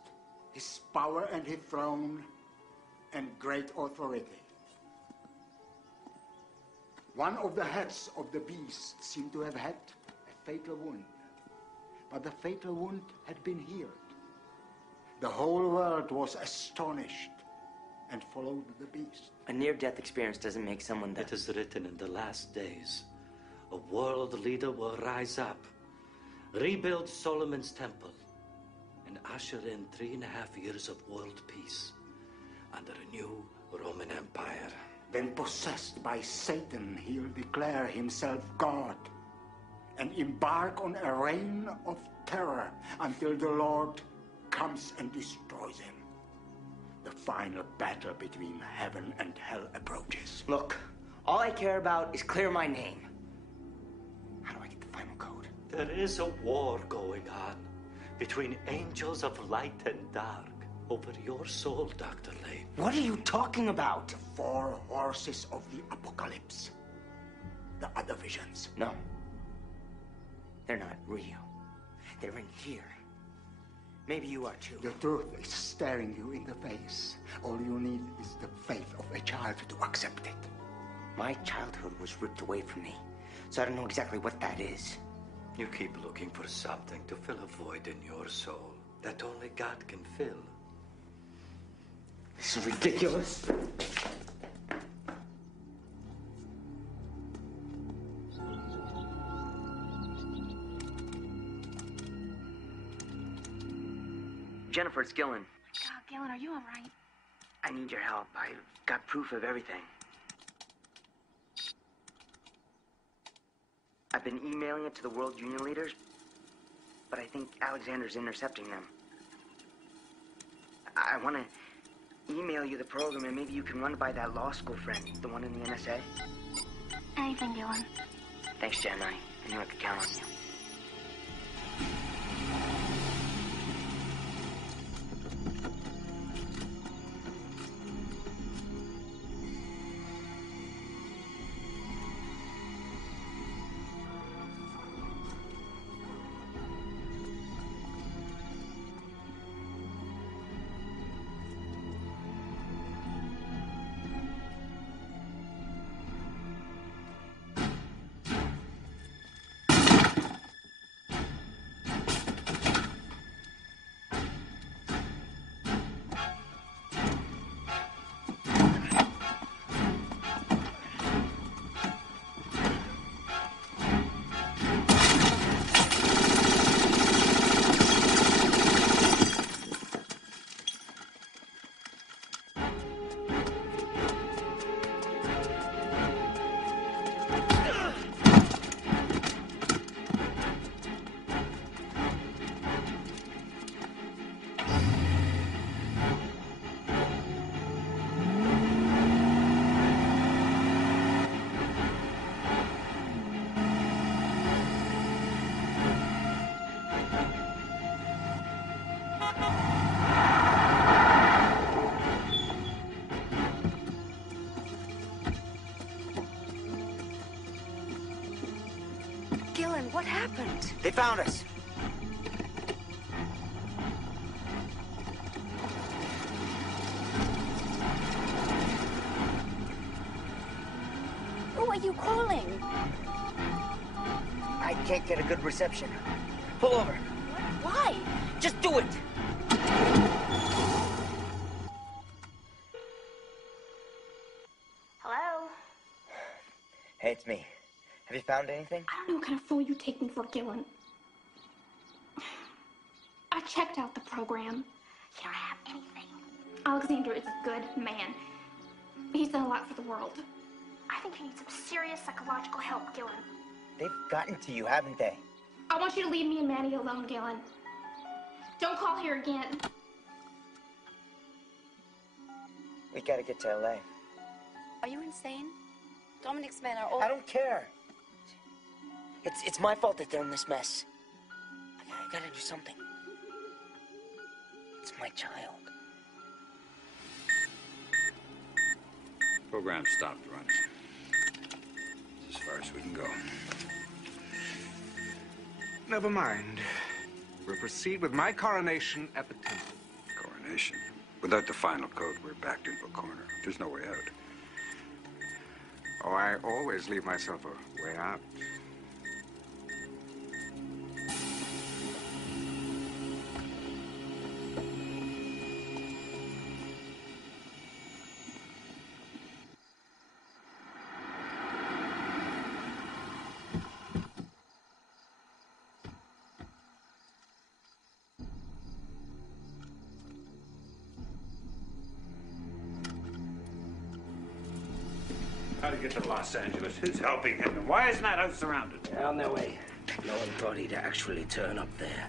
his power and his throne and great authority. One of the heads of the beast seemed to have had a fatal wound, but the fatal wound had been healed. The whole world was astonished and followed the beast. A near-death experience doesn't make someone that... It is written in the last days, a world leader will rise up, rebuild Solomon's Temple, and usher in 3.5 years of world peace under a new Roman Empire. Then, possessed by Satan, he'll declare himself God and embark on a reign of terror until the Lord comes and destroys him. The final battle between heaven and hell approaches. Look, all I care about is clear my name. How do I get the final code? There is a war going on between angels of light and dark over your soul, Dr. Lane. What are you talking about? The 4 horses of the apocalypse. The other visions. No. They're not real. They're in here. Maybe you are too. The truth is staring you in the face. All you need is the faith of a child to accept it. My childhood was ripped away from me, so I don't know exactly what that is. You keep looking for something to fill a void in your soul that only God can fill. This is ridiculous. Jennifer, it's Gillen. God, Gillen, are you all right? I need your help. I've got proof of everything. I've been emailing it to the World Union leaders, but I think Alexander's intercepting them. I want to email you the program, and maybe you can run it by that law school friend, the one in the NSA. Anything, Gillen. Thanks, Jen. I knew I could count on you. Gillen, what happened? They found us. Who are you calling? I can't get a good reception. Pull over. Why? Just do it. Hello? Hey, it's me. Have you found anything? I don't know what kind of fool you take me for, Gillen. I checked out the program. You don't have anything. Alexander is a good man. He's done a lot for the world. I think you need some serious psychological help, Gillen. They've gotten to you, haven't they? I want you to leave me and Maddie alone, Gillen. Don't call here again. We gotta get to LA. Are you insane? Dominic's men are all... I don't care. It's my fault that they're in this mess. I gotta do something. It's my child. Program stopped running. It's as far as we can go. Never mind. We'll proceed with my coronation at the temple. Coronation? Without the final code, we're backed into a corner. There's no way out. Oh, I always leave myself a way out. How to get to Los Angeles? Who's helping him? And why isn't that house surrounded? They're on their way. No one thought he'd actually turn up there.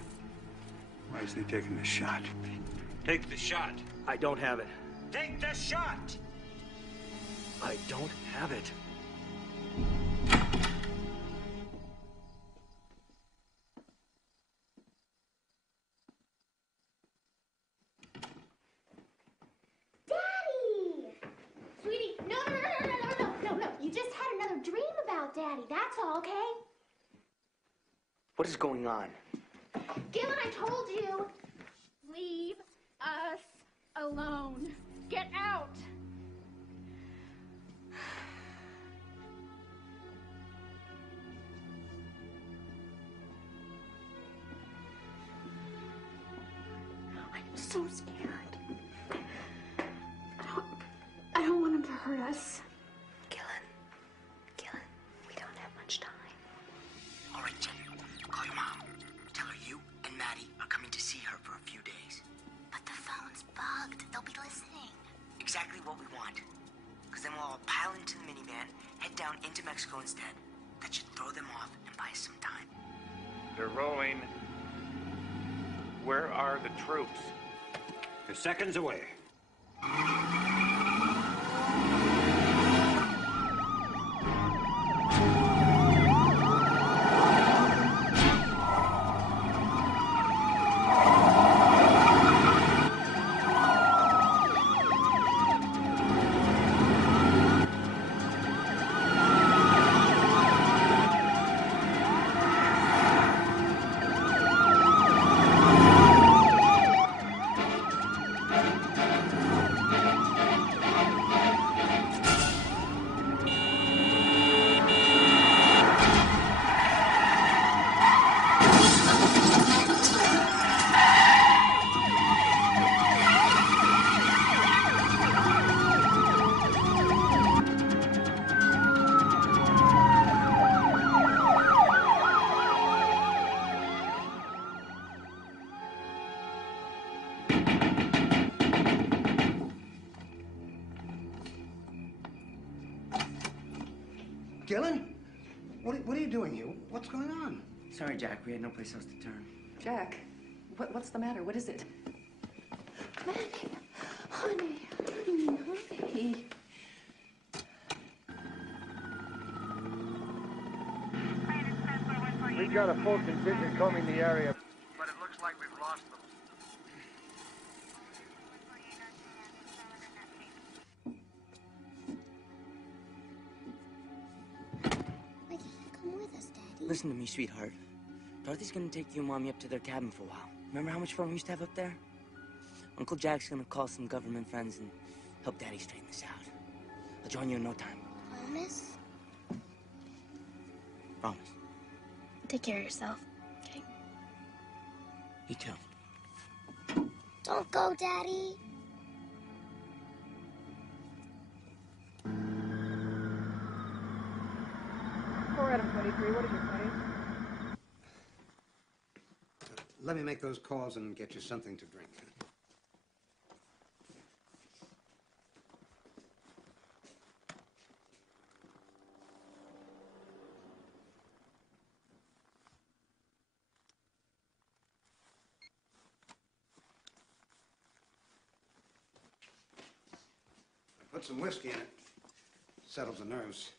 Why isn't he taking the shot? Take the shot. I don't have it. Take the shot! I don't have it. Sweetie, no. You just had another dream about Daddy. That's all, okay? What is going on? Gillen, I told you. Leave us alone. Get out. I'm so scared. I don't want him to hurt us. Gillen, we don't have much time. All right, Jen. Call your mom. Tell her you and Maddie are coming to see her for a few days. phone's bugged. They'll be listening. Exactly what we want. Because then we'll all pile into the minivan, head down into Mexico instead. That should throw them off and buy us some time. They're rolling. Where are the troops? They're seconds away. Gillen? What are you doing here? What's going on? Sorry, Jack. We had no place else to turn. Jack, what's the matter? What is it? Honey. We've got a full contingent combing the area, but it looks like we've lost them. Come with us, Daddy. Listen to me, sweetheart. Dorothy's gonna take you and Mommy up to their cabin for a while. Remember how much fun we used to have up there? Uncle Jack's gonna call some government friends and help Daddy straighten this out. I'll join you in no time. Promise? Promise. Take care of yourself, okay? You too. Don't go, Daddy. For Adam 23, what did you say? Let me make those calls and get you something to drink. Put some whiskey in it. Settles the nerves.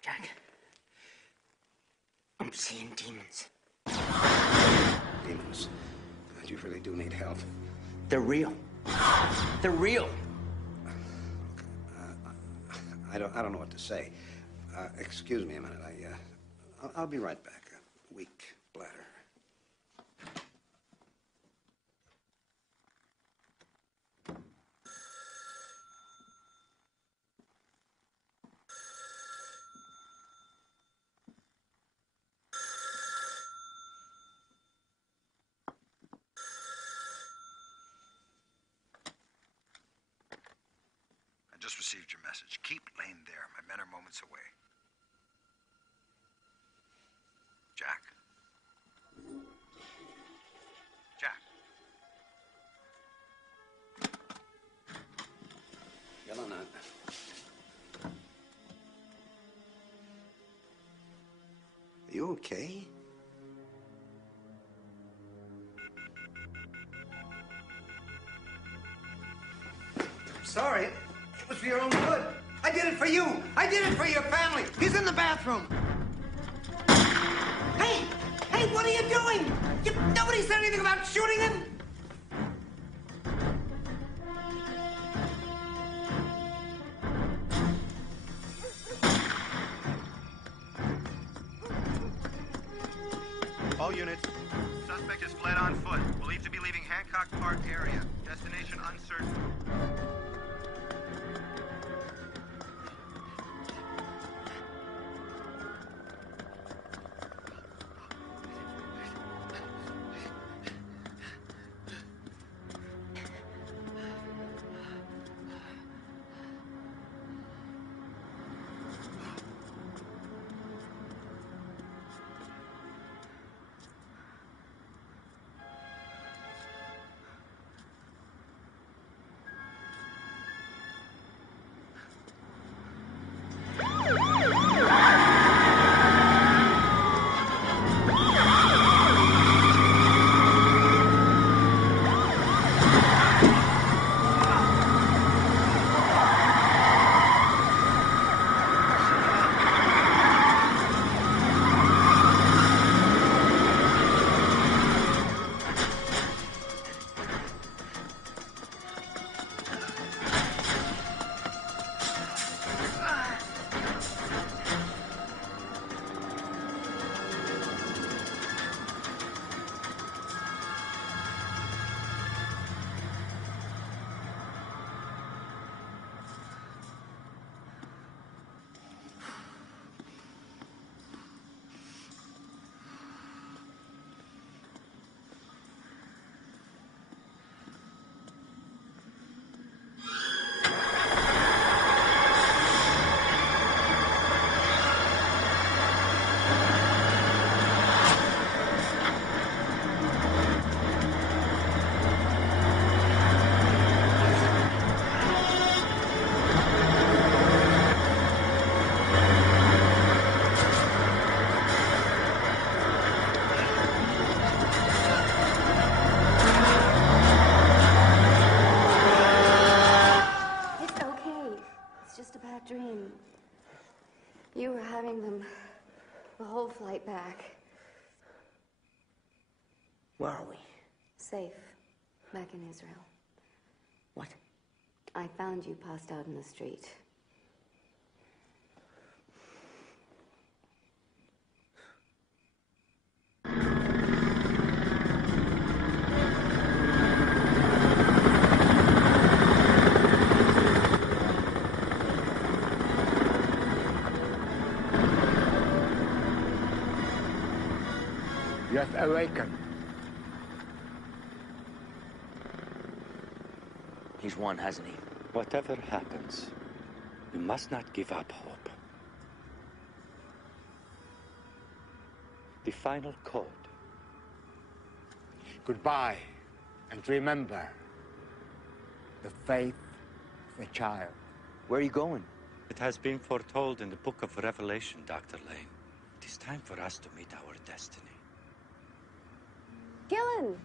Jack. I'm seeing demons. Demons. God, you really do need help. They're real. They're real. I don't know what to say. Excuse me a minute. I'll be right back. Weak bladder. I just received your message. Keep Lane there. My men are moments away. Jack. Jack. Yelena. Are you okay? Sorry. It was for your own good. I did it for you. I did it for your family. He's in the bathroom. Hey! Hey, what are you doing? Nobody said anything about shooting him. All units. Suspect has fled on foot. Believed to be leaving Hancock Park area. Destination uncertain. back. Where are we? Safe. Back in Israel. What? I found you passed out in the street. You have awakened. He's won, hasn't he? Whatever happens, we must not give up hope. The final code. Goodbye, and remember the faith of a child. Where are you going? It has been foretold in the Book of Revelation, Dr. Lane. It is time for us to meet our destiny. Gillen!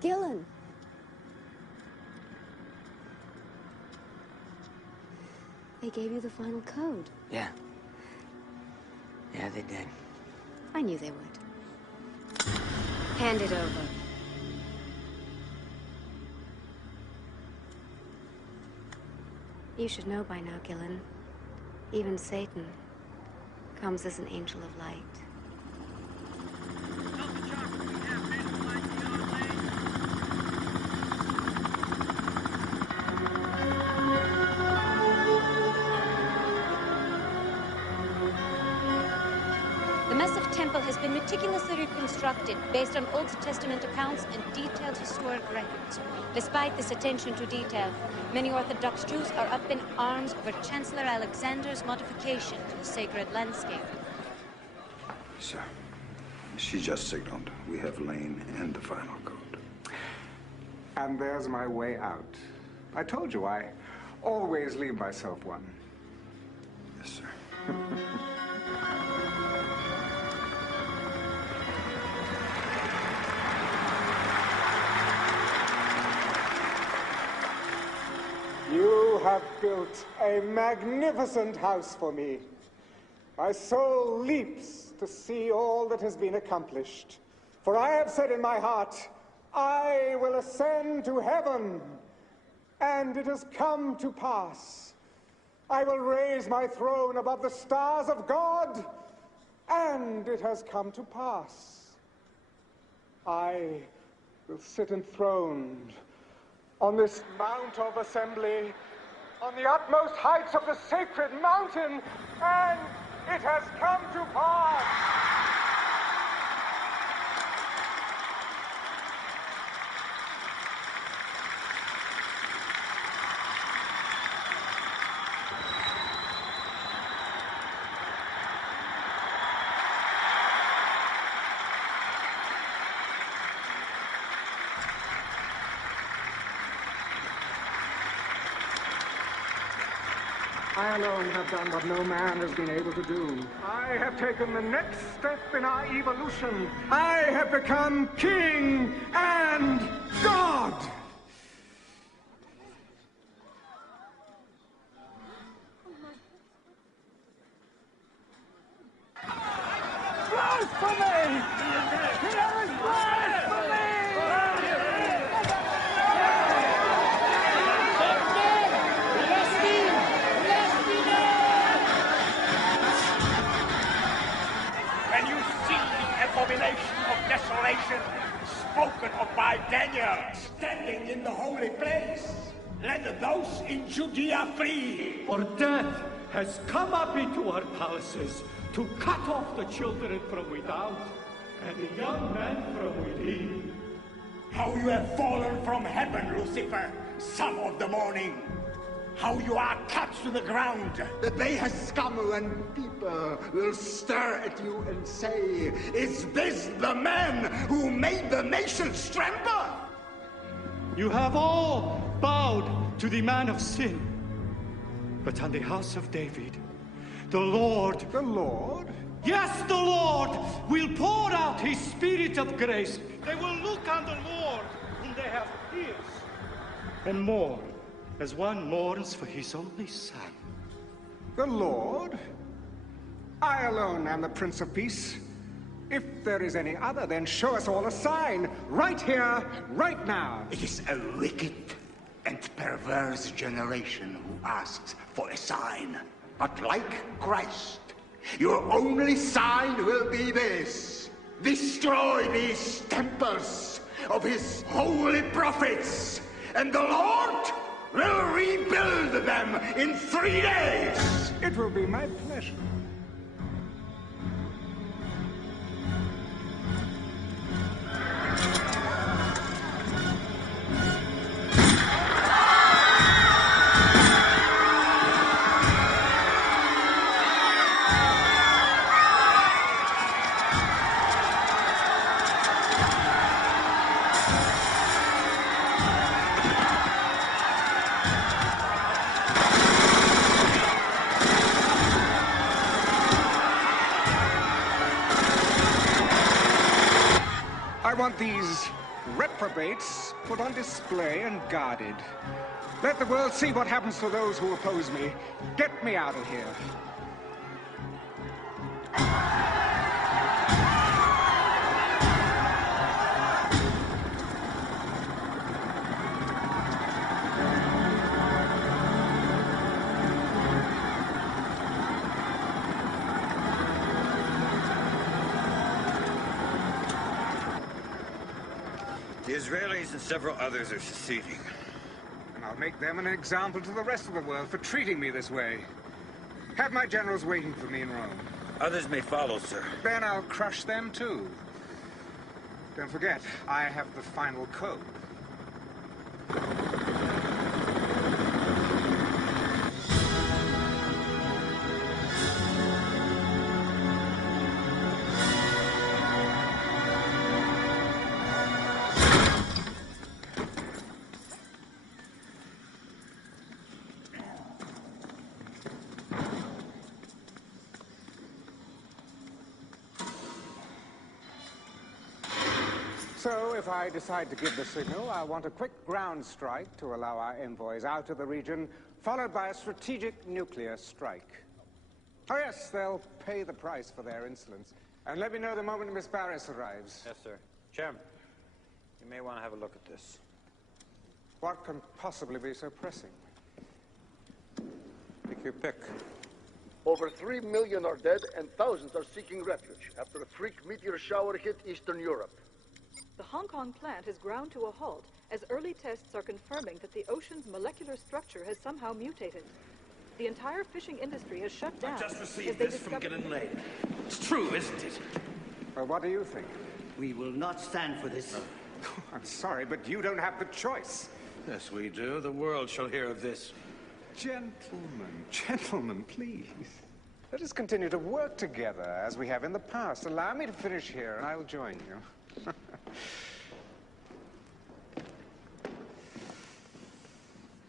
Gillen! They gave you the final code. Yeah. Yeah, they did. I knew they would. Hand it over. You should know by now, Gillen. Even Satan comes as an angel of light. The massive temple has been meticulously reconstructed based on Old Testament accounts and detailed historic records. Despite this attention to detail, many Orthodox Jews are up in arms over Chancellor Alexander's modification to the sacred landscape. Sir, she just signaled. We have Lane and the final code. And there's my way out. I told you I always leave myself one. Yes, sir. You have built a magnificent house for me. My soul leaps to see all that has been accomplished. For I have said in my heart, I will ascend to heaven, and it has come to pass. I will raise my throne above the stars of God, and it has come to pass. I will sit enthroned on this Mount of Assembly, on the utmost heights of the sacred mountain, and it has come to pass. I alone have done what no man has been able to do. I have taken the next step in our evolution. I have become king and God! Blasphemy! There is blasphemy! When you see the abomination of desolation spoken of by Daniel standing in the holy place, let those in Judea flee. For death has come up into our palaces to cut off the children from without and the young men from within. How you have fallen from heaven, Lucifer, son of the morning. How you are cut to the ground. The day has come when people will stare at you and say, Is this the man who made the nations tremble? You have all bowed to the man of sin. But on the house of David, the Lord... The Lord? Yes, the Lord will pour out his spirit of grace. They will look on the Lord whom they have pierced and mourn as one mourns for his only son. The Lord? I alone am the Prince of Peace. If there is any other, then show us all a sign. Right here, right now. It is a wicked and perverse generation who asks for a sign. But like Christ, your only sign will be this. Destroy these temples of his holy prophets, and the Lord will rebuild them in 3 days. It will be my pleasure. I want these reprobates put on display and guarded. Let the world see what happens to those who oppose me. Get me out of here. The Israelis and several others are seceding. And I'll make them an example to the rest of the world for treating me this way. Have my generals waiting for me in Rome. Others may follow, sir. Then I'll crush them too. Don't forget, I have the final code. So, if I decide to give the signal, I want a quick ground strike to allow our envoys out of the region, followed by a strategic nuclear strike. Oh yes, they'll pay the price for their insolence. And let me know the moment Miss Barris arrives. Yes, sir. Chairman, you may want to have a look at this. What can possibly be so pressing? Pick your pick. Over 3 million are dead and thousands are seeking refuge after a freak meteor shower hit Eastern Europe. The Hong Kong plant has ground to a halt as early tests are confirming that the ocean's molecular structure has somehow mutated. The entire fishing industry has shut down. I just received this from Gillen Lane. It's true, isn't it? Well, what do you think? We will not stand for this. I'm sorry, but you don't have the choice. Yes, we do. The world shall hear of this. Gentlemen, please. Let us continue to work together as we have in the past. Allow me to finish here, and I will join you.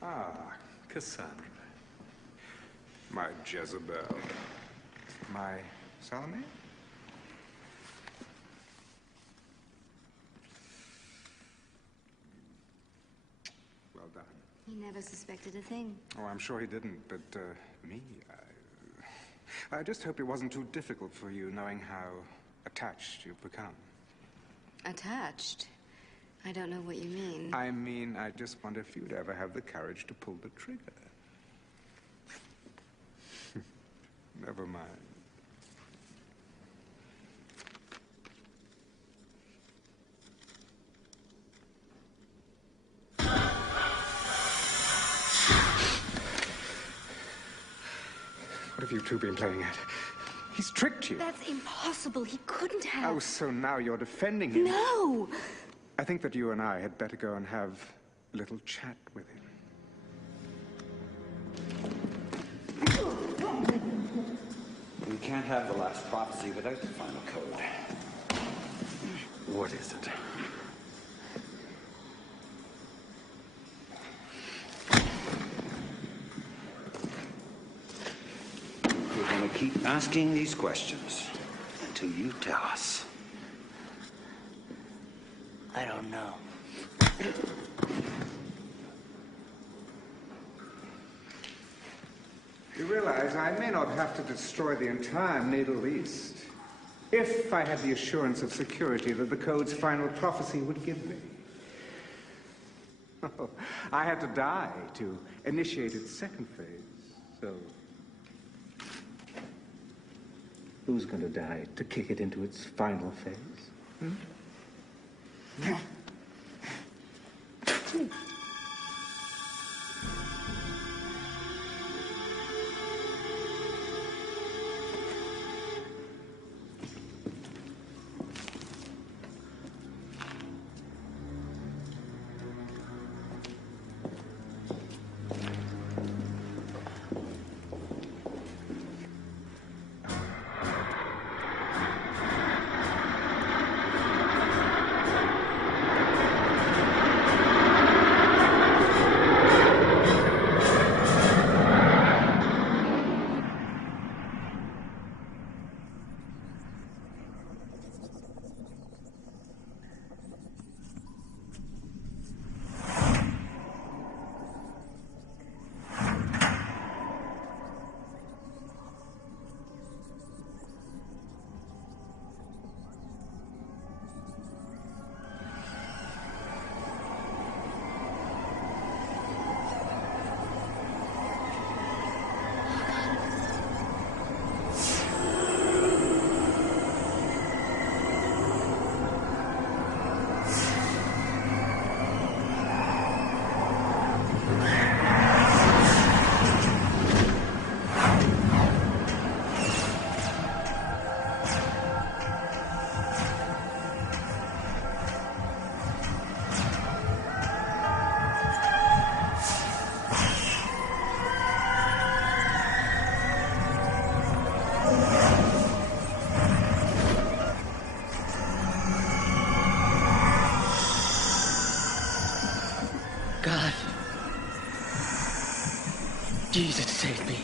Ah, Cassandra. My Jezebel. My Salome? Well done. He never suspected a thing. Oh, I'm sure he didn't, but me, I just hope it wasn't too difficult for you knowing how attached you've become. Attached? I don't know what you mean. I mean, I just wonder if you'd ever have the courage to pull the trigger. Never mind. What have you two been playing at? He's tricked you. That's impossible. He couldn't have. Oh, so now you're defending him. No! I think that you and I had better go and have a little chat with him. We can't have the last prophecy without the final code. What is it? We're going to keep asking these questions until you tell us. I don't know. You realize I may not have to destroy the entire Middle East if I had the assurance of security that the Code's final prophecy would give me. Oh, I had to die to initiate its second phase, so... Who's going to die to kick it into its final phase? God. Jesus save me.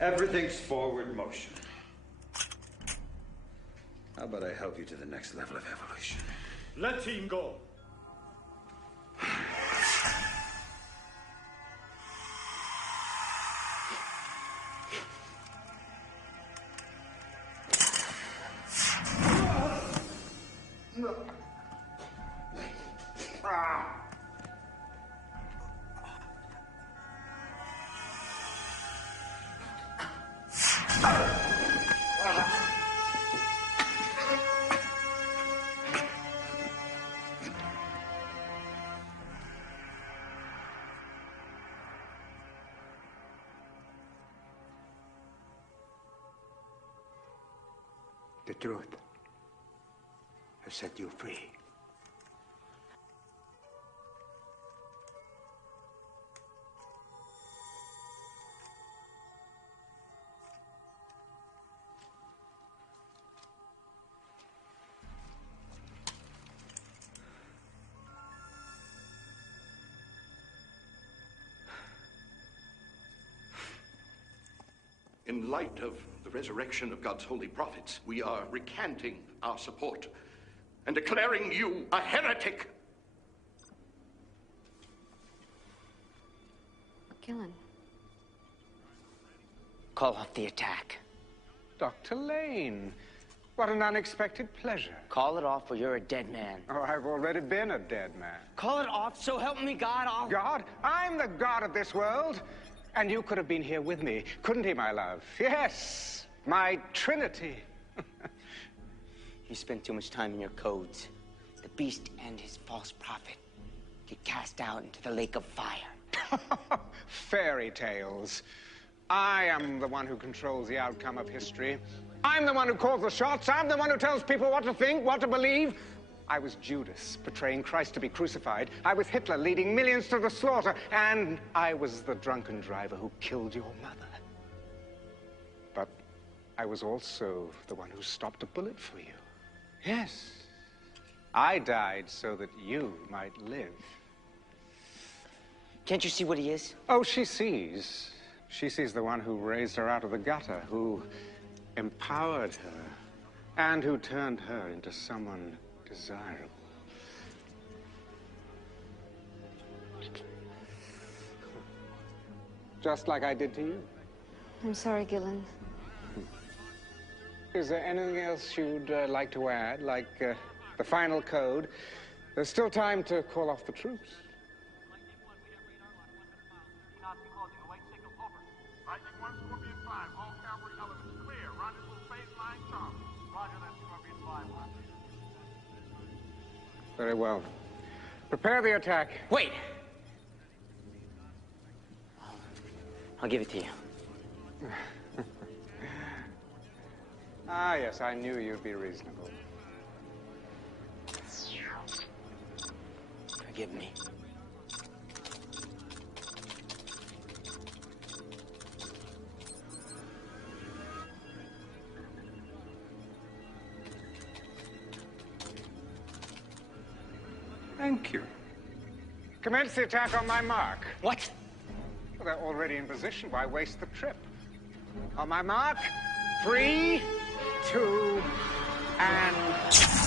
Everything's forward motion. How about I help you to the next level of evolution? Let him go. The truth has set you free. In In light of the resurrection of God's holy prophets, we are recanting our support and declaring you a heretic. Gillen. Call off the attack. Dr. Lane, what an unexpected pleasure. Call it off or you're a dead man. Oh, I've already been a dead man. Call it off, so help me God, God? I'm the god of this world. And you could have been here with me, couldn't he, my love? Yes, my Trinity. You spend too much time in your codes. The beast and his false prophet get cast out into the lake of fire. Fairy tales. I am the one who controls the outcome of history. I'm the one who calls the shots. I'm the one who tells people what to think, what to believe. I was Judas, betraying Christ to be crucified. I was Hitler, leading millions to the slaughter. And I was the drunken driver who killed your mother. But I was also the one who stopped a bullet for you. Yes. I died so that you might live. Can't you see what he is? Oh, she sees. She sees the one who raised her out of the gutter, who empowered her, and who turned her into someone desirable. Just like I did to you. I'm sorry, Gillen. Is there anything else you'd like to add, like the final code? There's still time to call off the troops. Very well. Prepare the attack. Wait! I'll give it to you. Ah, yes, I knew you'd be reasonable. Forgive me. Thank you. Commence the attack on my mark. What? Well, they're already in position. Why waste the trip? On my mark, 3, 2, and...